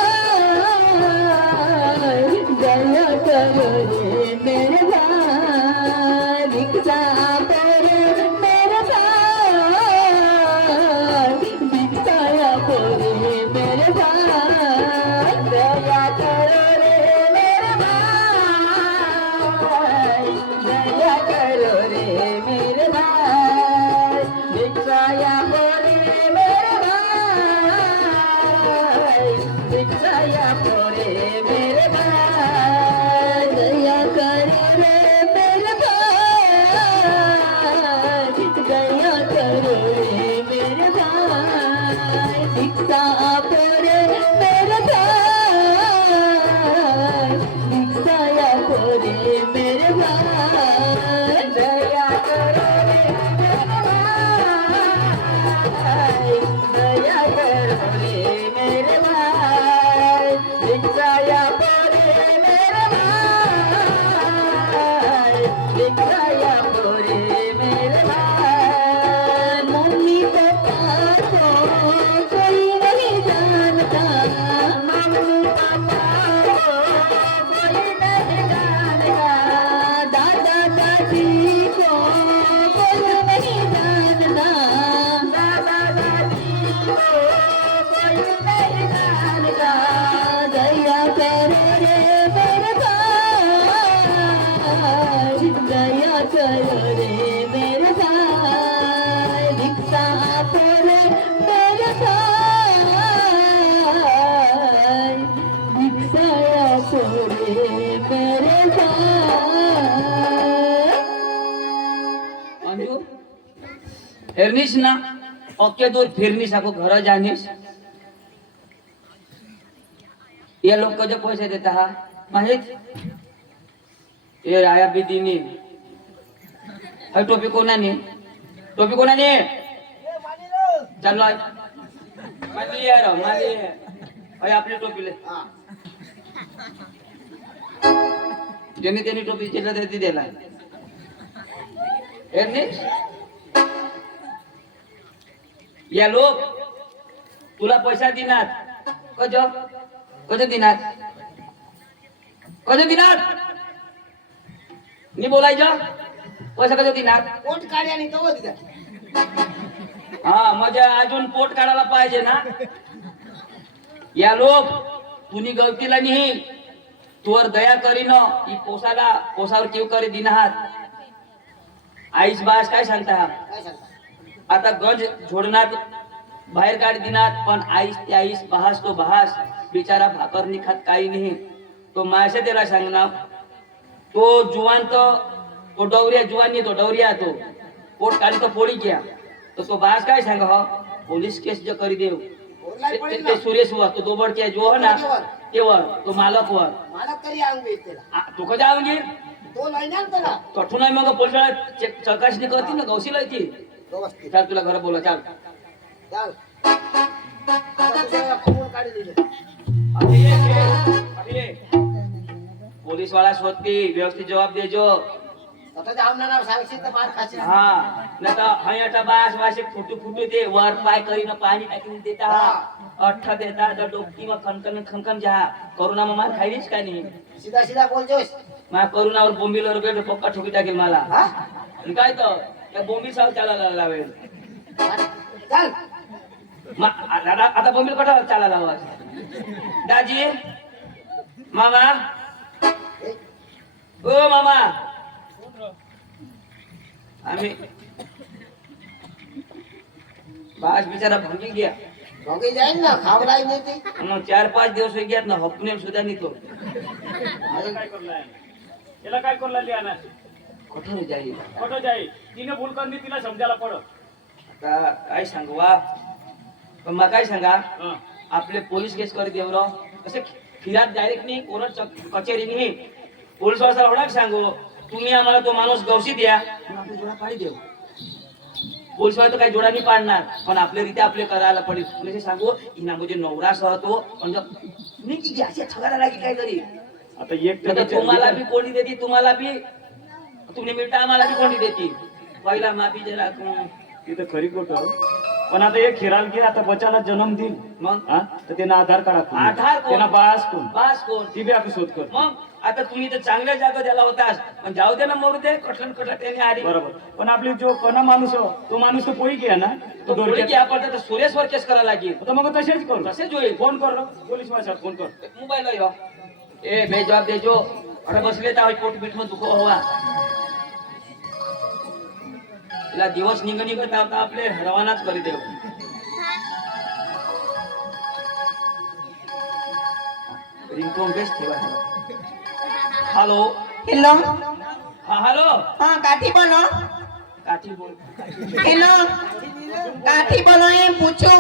दया कर रे मेरे भाई भिक्षा पर मेरे भाई भिक्षा पर मेरे भाई दया कर रे मेरे भाई दया कर रे मेरे भाई भिक्षा पर मेरे भाई भिक्षा पर मेरे भाई दया कर रे मेरे भाई दया कर रे मेरे भाई भिक्षा पर मेरे भाई भिक्षा पर मेरे भाई दया कर रे मेरे भाई दया कर रे मेरे भाई भिक्षा पर मेरे भाई भिक्षा पर मेरे भाई मम्मी पापा को कोई नहीं जानता मम्मी पापा को कोई नहीं जानता दादा दादी को कोई नहीं जानता दादा दादी को कोई नहीं जानता दया कर रे मेरे भाई दया कर रे मेरे भाई भिक्षा पर मेरे भाई भिक्षा पर मेरे भाई अंजू हेरनीस ना ओके दूर फिरनीस आपको घर जानीस ये लोग को जो पैसे देता है माहित ये राया भी दीनी है टोपी कोणाने चलो माली यार माली भाई आपली टोपी ले ज्यांनी त्यांनी टोपी जिल्हा देती दिला हेरनीस या लोक तुला पैसा दिनात कज दिनात मी बोलायचं पैसा कज दिनात पोट काढ्या आणि तो दिला हा माझ्या अजून पोट काढायला पाहिजे ना या लोक तुनी गवतीला नाही तुवर दया करीन ही पोसावर केव करी दिनात आईस बास काय सांगता काय सांगता आता गंज झोडणार बाहेर काढ दिनात पण आईस ते आईस बहास तो बहास बिचारा भाकर नाही खात काही नाही तो मासे त्याला सांगणार तो जुवान तो डवरिया जुवान नाही तो डवरिया तो पोट काढी तो पोळी घ्या तर तो बास काय सांग हो पोलीस केस जो करी देव ते सुरेश वर तो दोबडच्या जो हो ना तेवर तो मालक वर मला तरी अंगी त्याला तू कधी आवंगी तो नाही ना त्याला कठू नाही मग पोलिसाला चौकशी करती ना गौशीला येते व्यवस्थित चाल तुला घर बोला चाल चाल आता तुझ्या फोन काढी दिले पोलीस वाला शोधती व्यवस्थित जवाब देजो आता जाऊन नाव सांगशील तर मार खाशील हा नाही तर हयटा बास वाशे फुटू ते वर पाय करीन पाणी टाकीन देता अठ्ठ देता तर डोकी मग खनखन जा करोना मग मार खाईलीच काय नाही सीधा सीधा बोलतोस माझ्या करोनावर बोंबीला रुपये पक्का ठोकी टाकेल मला आणि काय तर त्या बोंबी साव चालायला लावेल चल आता बोंबील कटा चालायला लावा दाजी मामा ओ मामा आम्ही बास बिचारा भंगी गया भोगी जाईल ना खावलाई नाही ते मग 4-5 दिवस होई गयात ना हपने सुद्धा नाही तो याला काय करला लिहा ना कठोर जाईल खोटं जाईल तिने भूल करली तिला समजायला पडत आता काय सांगू वा पण मग काय सांगा हं. आपले पोलीस केस करत देवरो असे फिरात डायरेक्ट नाही कोर्ट कचेरीनी पोलीस वाला एवढा सांगू तुम्ही आम्हाला तो माणूस गवशी द्या मग आपण जोडा पाडी देऊ पोलीस वाला तर काही जोडा नाही पाडणार पण आपल्या रीते आपले करायला पडेल तुला सांगू हिना म्हणजे नवरा सह तो म्हणजे मी की घ्यायचे ठगायला लागेल काय तरी आता एक आता तुम्हाला बी कोणी देते तुम्हाला बी तुम्ही मिळता आम्हाला बी कोणी देते पहिला माफी जरा तिथं खरी गोष्ट पण आता एक खिराल की आता बच्चाला जन्म देईल मग हा तर त्यांना आधार कार्ड आपण आधार कोण? त्यांना बास कोण बास कोण ती बी आपण शोध कर मग आता तुम्ही तर चांगल्या जागा द्याला होतास पण जाऊ दे ना मरू दे कठण कठण त्याने आली बरोबर पण आपली जो कोणा माणूस हो, तो माणूस तो पोई घ्या ना तो तो थोडी की आपण आता सुरेशवर केस करायला लागेल तर मग तसेच करू तसेच होईल फोन कर रे, पोलीस वाला फोन कर मोबाईल यो ए बेजवाब देजो अरे बसले तर पोट पीठ में दुखो हवा तिला दिवस निघत आपले रवानाच करी देऊ रिंगटोन बेस्ट ठेवा हॅलो हेलो हा हॅलो हाँ काठी बोलो काठी बोल हेलो काठी बोलो एम पूछो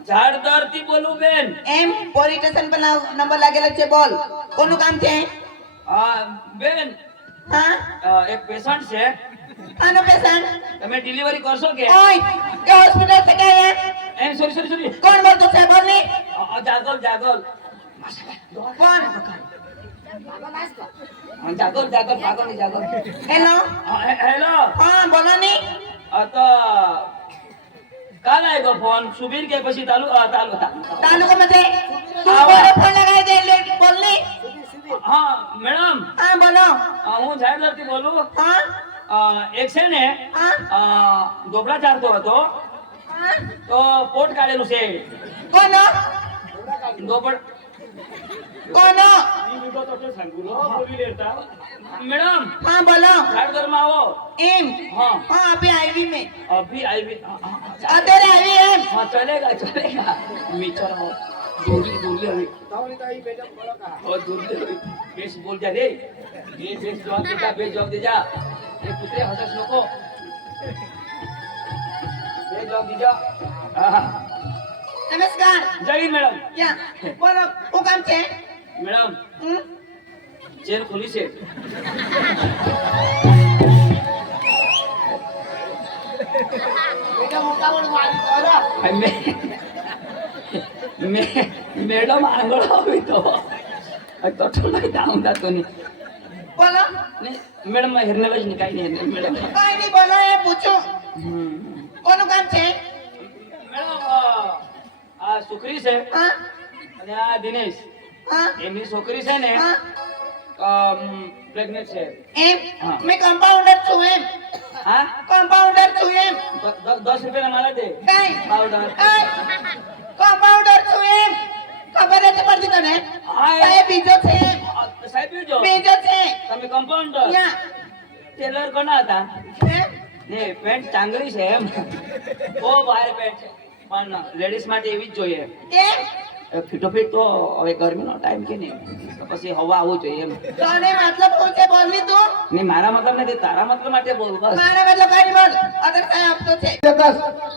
झाड धरती बोलू बेन एम પોલીસ સ્ટેશન પર નંબર લાગેલો છે બોલ કોનું કામ છે બેન હા એક પેશન્ટ છે આનો પેશન્ટ તમે ડિલિવરી કરશો કે ઓય કે હોસ્પિટલ से क्या है એમ સોરી સોરી સોરી कौन बोलतो છે बोल नहीं જાગલ જાગલ कौन જાગલ જાગલ પાગલ ની જાગલ हेलो હેલો हाँ बोलो नहीं आता काल आएगा फोन सुबीर के पसी तालु तालु तानु को मत तू बड़े फोन लगाई दे ले बोल नहीं हाँ मैडम हाँ बोलो હું જાહેર ધરતી બોલું हाँ એક છે ને हाँ દોબડા ચારતો હતો हाँ તો પોટ કાઢેલું છે कौन દોબડ कौन ती विगत तो सांगू रो बोली लेता मैडम हाँ बोलो झाड़ घर में आओ एम हाँ हाँ अभी आईवी में अभी आई भी तेरे आईवी एम हाँ चलेगा चलेगा मीटर हो दूरी दूरी अभी और दूरी बेस बोल जा रे ये बेस जवाब दे जा बेस जवाब दे जा ये कुत्ते हंसस नको बेस जवाब दे जा हाँ नमस्कार जय हिंद मैडम क्या बोलो वो काम છે मैडम हम्म? चेन खुली से मैडम आंघोळ हवी तो नाही जाऊन जातो नाही बोलो मॅडम हिरण्यालाच नाही काही नाही मॅडम काय नहीं बोलो ये पूछो કોનું કામ છે मॅडम આ છોકરી છે हाँ અને આ દિનેશ हाँ એમની છોકરી છે ને हाँ પ્રેગ્નેન્ટ છે एम हाँ। मैं कंपाउंडर છું એમ હા कंपाउंडर છું એમ 10 રૂપિયા મારા દે કઈ પાવડર कंपाउंडर છું એમ ખબર જ પડતી તને હાય. સાહેબ બીજો છે સાહેબ જો બીજો છે તમે કમ્પાઉન્ડર યા ટેલર કોના હતા એમ? ને પેન્ટ ચાંગરી છે એમ બહુ ભારે પેન્ટ છે પણ લેડીઝ માટે એવી જ જોઈએ એમ ફીટોફીટ તો હવે ગરમીનો ટાઈમ કે નહીં તો પછી હવા આવવું જોઈએ એમ તને મતલબ શું છે બોલની તું નહીં મારા મતલબ નથી તારા મતલબ માટે બોલ બસ મારા મતલબ કઈ બોલ અગર સાહેબ આપતો છે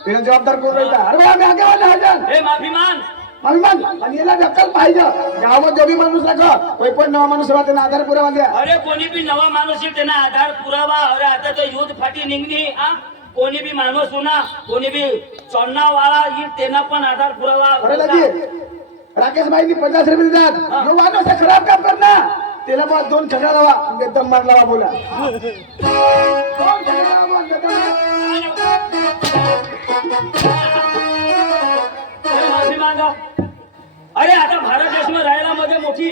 तिला जबाबदार कोण राहता अरे आम्ही आगे हजर ए माफी मान हनुमान आणि याला दखल पाहिजे गावात जो बी माणूस राखा कोई पण नवा माणूस राहते ना आधार पुरावा द्या अरे कोणी बी नवा माणूस आहे त्यांना आधार पुरावा अरे आता तो युद्ध फाटी निघली हा कोणी बी माणूस होना कोणी बी चोरना वाला येईल त्यांना पण आधार पुरावा अरे लगी राकेश भाई ने 50 रुपये देतात जो माणूस है खराब काम करना त्याला बस 2 छगडा लावा एकदम मार लावा बोला 2 छगडा लावा बोल माफी मागा अरे आता भारत देशમાં राहायला मध्ये मोठी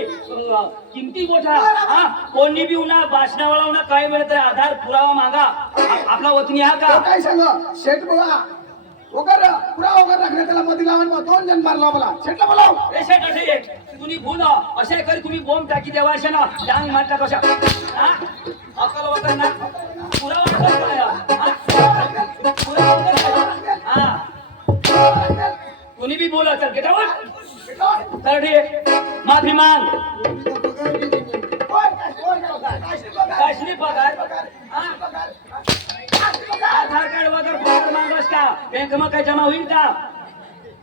किमती गोठा हा कोणी बी उन्हा भाषणावाला उन्हा काही वेळ तर आधार पुरावा मागा आपला वतनी हा का तो काय सांग शेठ बोला वगर पुरा वगर राखणे त्याला मध्ये लावून 2 जण मार लावा बोला शेठला बोलाव ए शेट असे तुम्ही भूल असे करी तुम्ही बॉम्ब टाकी देवा असे ना डांग मारता कशा हा अकल वगैरे ना पुरावा हा कोणी बी बोला चल गेट आउट चल ठीक आहे माफी मान काश्मीर पगार बैंक में क्या जमा हुई था?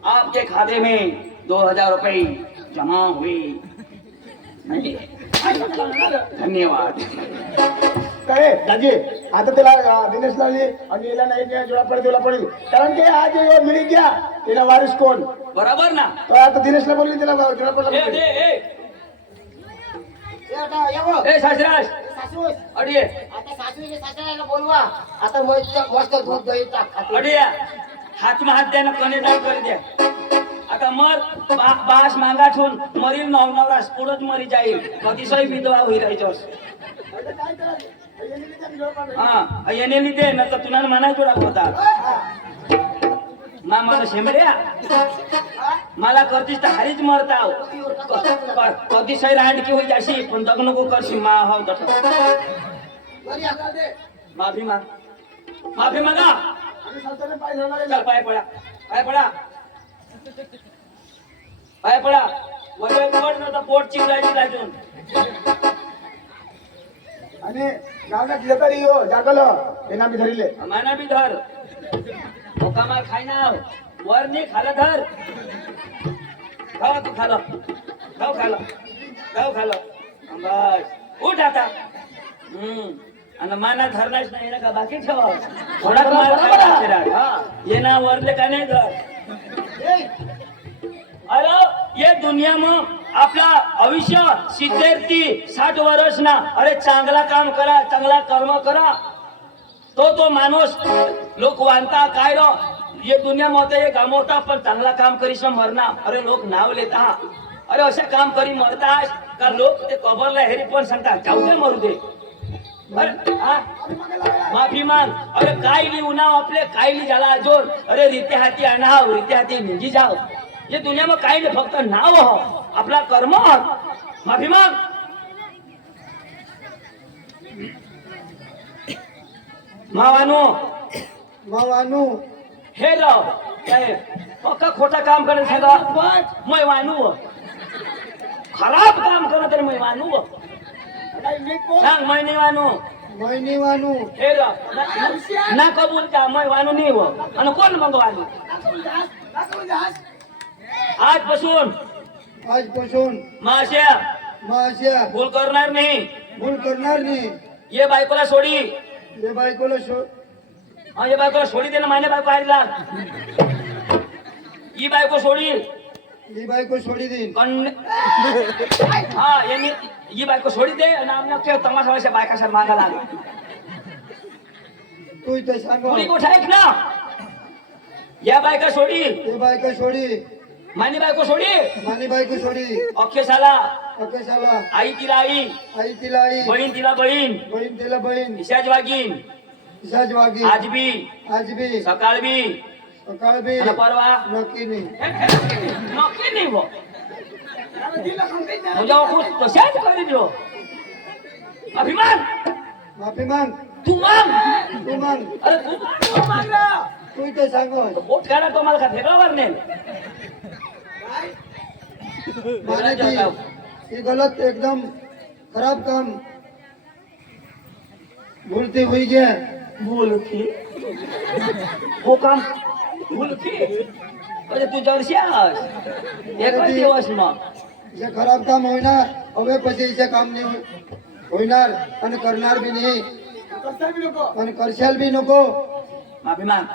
आपके खाते में 2000 रुपए जमा हुई नहीं? धन्यवाद. काय दाजी आता त्याला दिनेशला आणि याला नाही जोडा पडेल तुला पडेल कारण की आज मिळी घ्या तिला वारिस कोण बराबर ना? तो आता दिनेशला बोलली त्याला जोडा पडला ए सासराज सासू अडिये आता सासूच्या सासऱ्याला बोलवा आता मस्त दूध दही टाक खाते. अडिया हात में हात द्या ना कने नाही कर द्या. आता मर बास मांगा ठेवून मरील नवरास पुढंच मरी जाईल कधीसही विधवा होईल याच्यावर. हा येणे लिहिते ना तर तुला मनाय जोडा होता ना मला शेंबड्या मला करतीस तर हारीच मरताव कधीसही रांडकी होई जाशी पण दग नको करशी मा हाव तसं. माफी मागा चल पाय पडा वगैरे पोट नव्हता पोट चिकलायची लागून आणि गावना तरी हो जागलं हे ना मी धरिले माना बी धर मोकामा खायना वर नाही खाला धर खावा तू खालो गाव खालो बस उठ आता. आणि माना धरणाच नाही ना का बाकी ठेवा थोडा ये ना वरले का नाही धर. अरे ये दुनिया में आपला भविष्य 70-60 वर्ष ना अरे चांगला काम करा चांगला कर्म करा तो माणूस लोक वानता काय रो ये दुनिया मध्ये एक मोठा पण चांगला काम करीस मरना अरे लोक नाव लेता अरे असे काम करी मरता का लोक ते कबरला हेरी पण सांगतात जाऊ दे मरू दे. माफी मांग अरे कायली उन्हाव आपले कायली झाला जोर अरे रिते हाती आणाव रिते हाती निघी जाव ये दुनिया में काही नाही फक्त नाव हो आपला कर्म हो. माफी मांग. मावानू हे राव काय पक्का खोटा काम करे सांगा मैं वानू खराब काम करे तर मैं वानू सांग मैं नहीं वानू हे राव ना कबूल का मैं वानू नहीं हो आणि कोण मग वानू आजपासून माश्या भूल करणार नाही. ये बायकोला सोडी ये बायकोला सोडी दे ना माने बायको आईला ही बायको सोडी दे हा यांनी ही बायको सोडी दे आणि आमच्या तमाशा बायकाशा मागायला तू ते सांग पुरी गोठा ऐक ना या बायका सोडी मानी बायको सोडी अख्खे साला आई तिला आई बहीण तिला बहीण इशाज वागीन आज भी सकाळ भी आणि परवा नक्की नाही हो म्हणजे खुश कशाच करी दियो. माफी मांग तू मांग अरे तू मांग ना तू ते सांग वोट काढा तो मला का फेकला नाही ये गलत एकदम खराब काम भूलते हुई गया वो काम भूलती अरे तू जरशास एक दिवस मग जे खराब काम होईना હવે પછી જે કામ નહીં होईनार आणि करणार बी नाही आणि करशाल बी नको. माफी माग.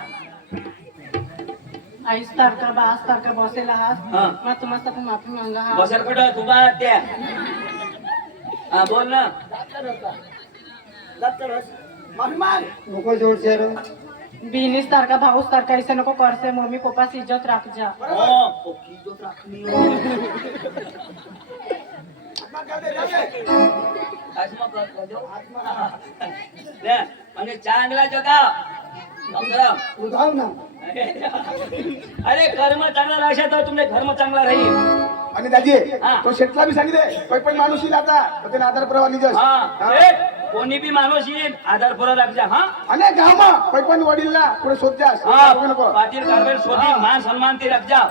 22 तारखा 22 तारखा बसेला हा. आहात मग तुम्हाला माफी मागा हा. बसर कुठं तू बा त्या हा बोल ना नको जोड शेर 20 तारखा 22 तारखा ऐसे नको करसे मम्मी पप्पा से इज्जत रख जा. आणि चांगला जगा उधाव ना अरे कर्म चांगला राहशा तर तुमचे धर्म चांगला राहील. आणि दाजी हा. तो शेतला बी सांगितले पण माणूस येईल आता तर त्याने आधार प्रवाह निघस कोणी बी माणूस येईल आधार पुरा लागजा. हा आणि गावमा पण वडील ना पुढे शोध जास नको पाटील कारभार शोधी मान सन्मान ते राखजा.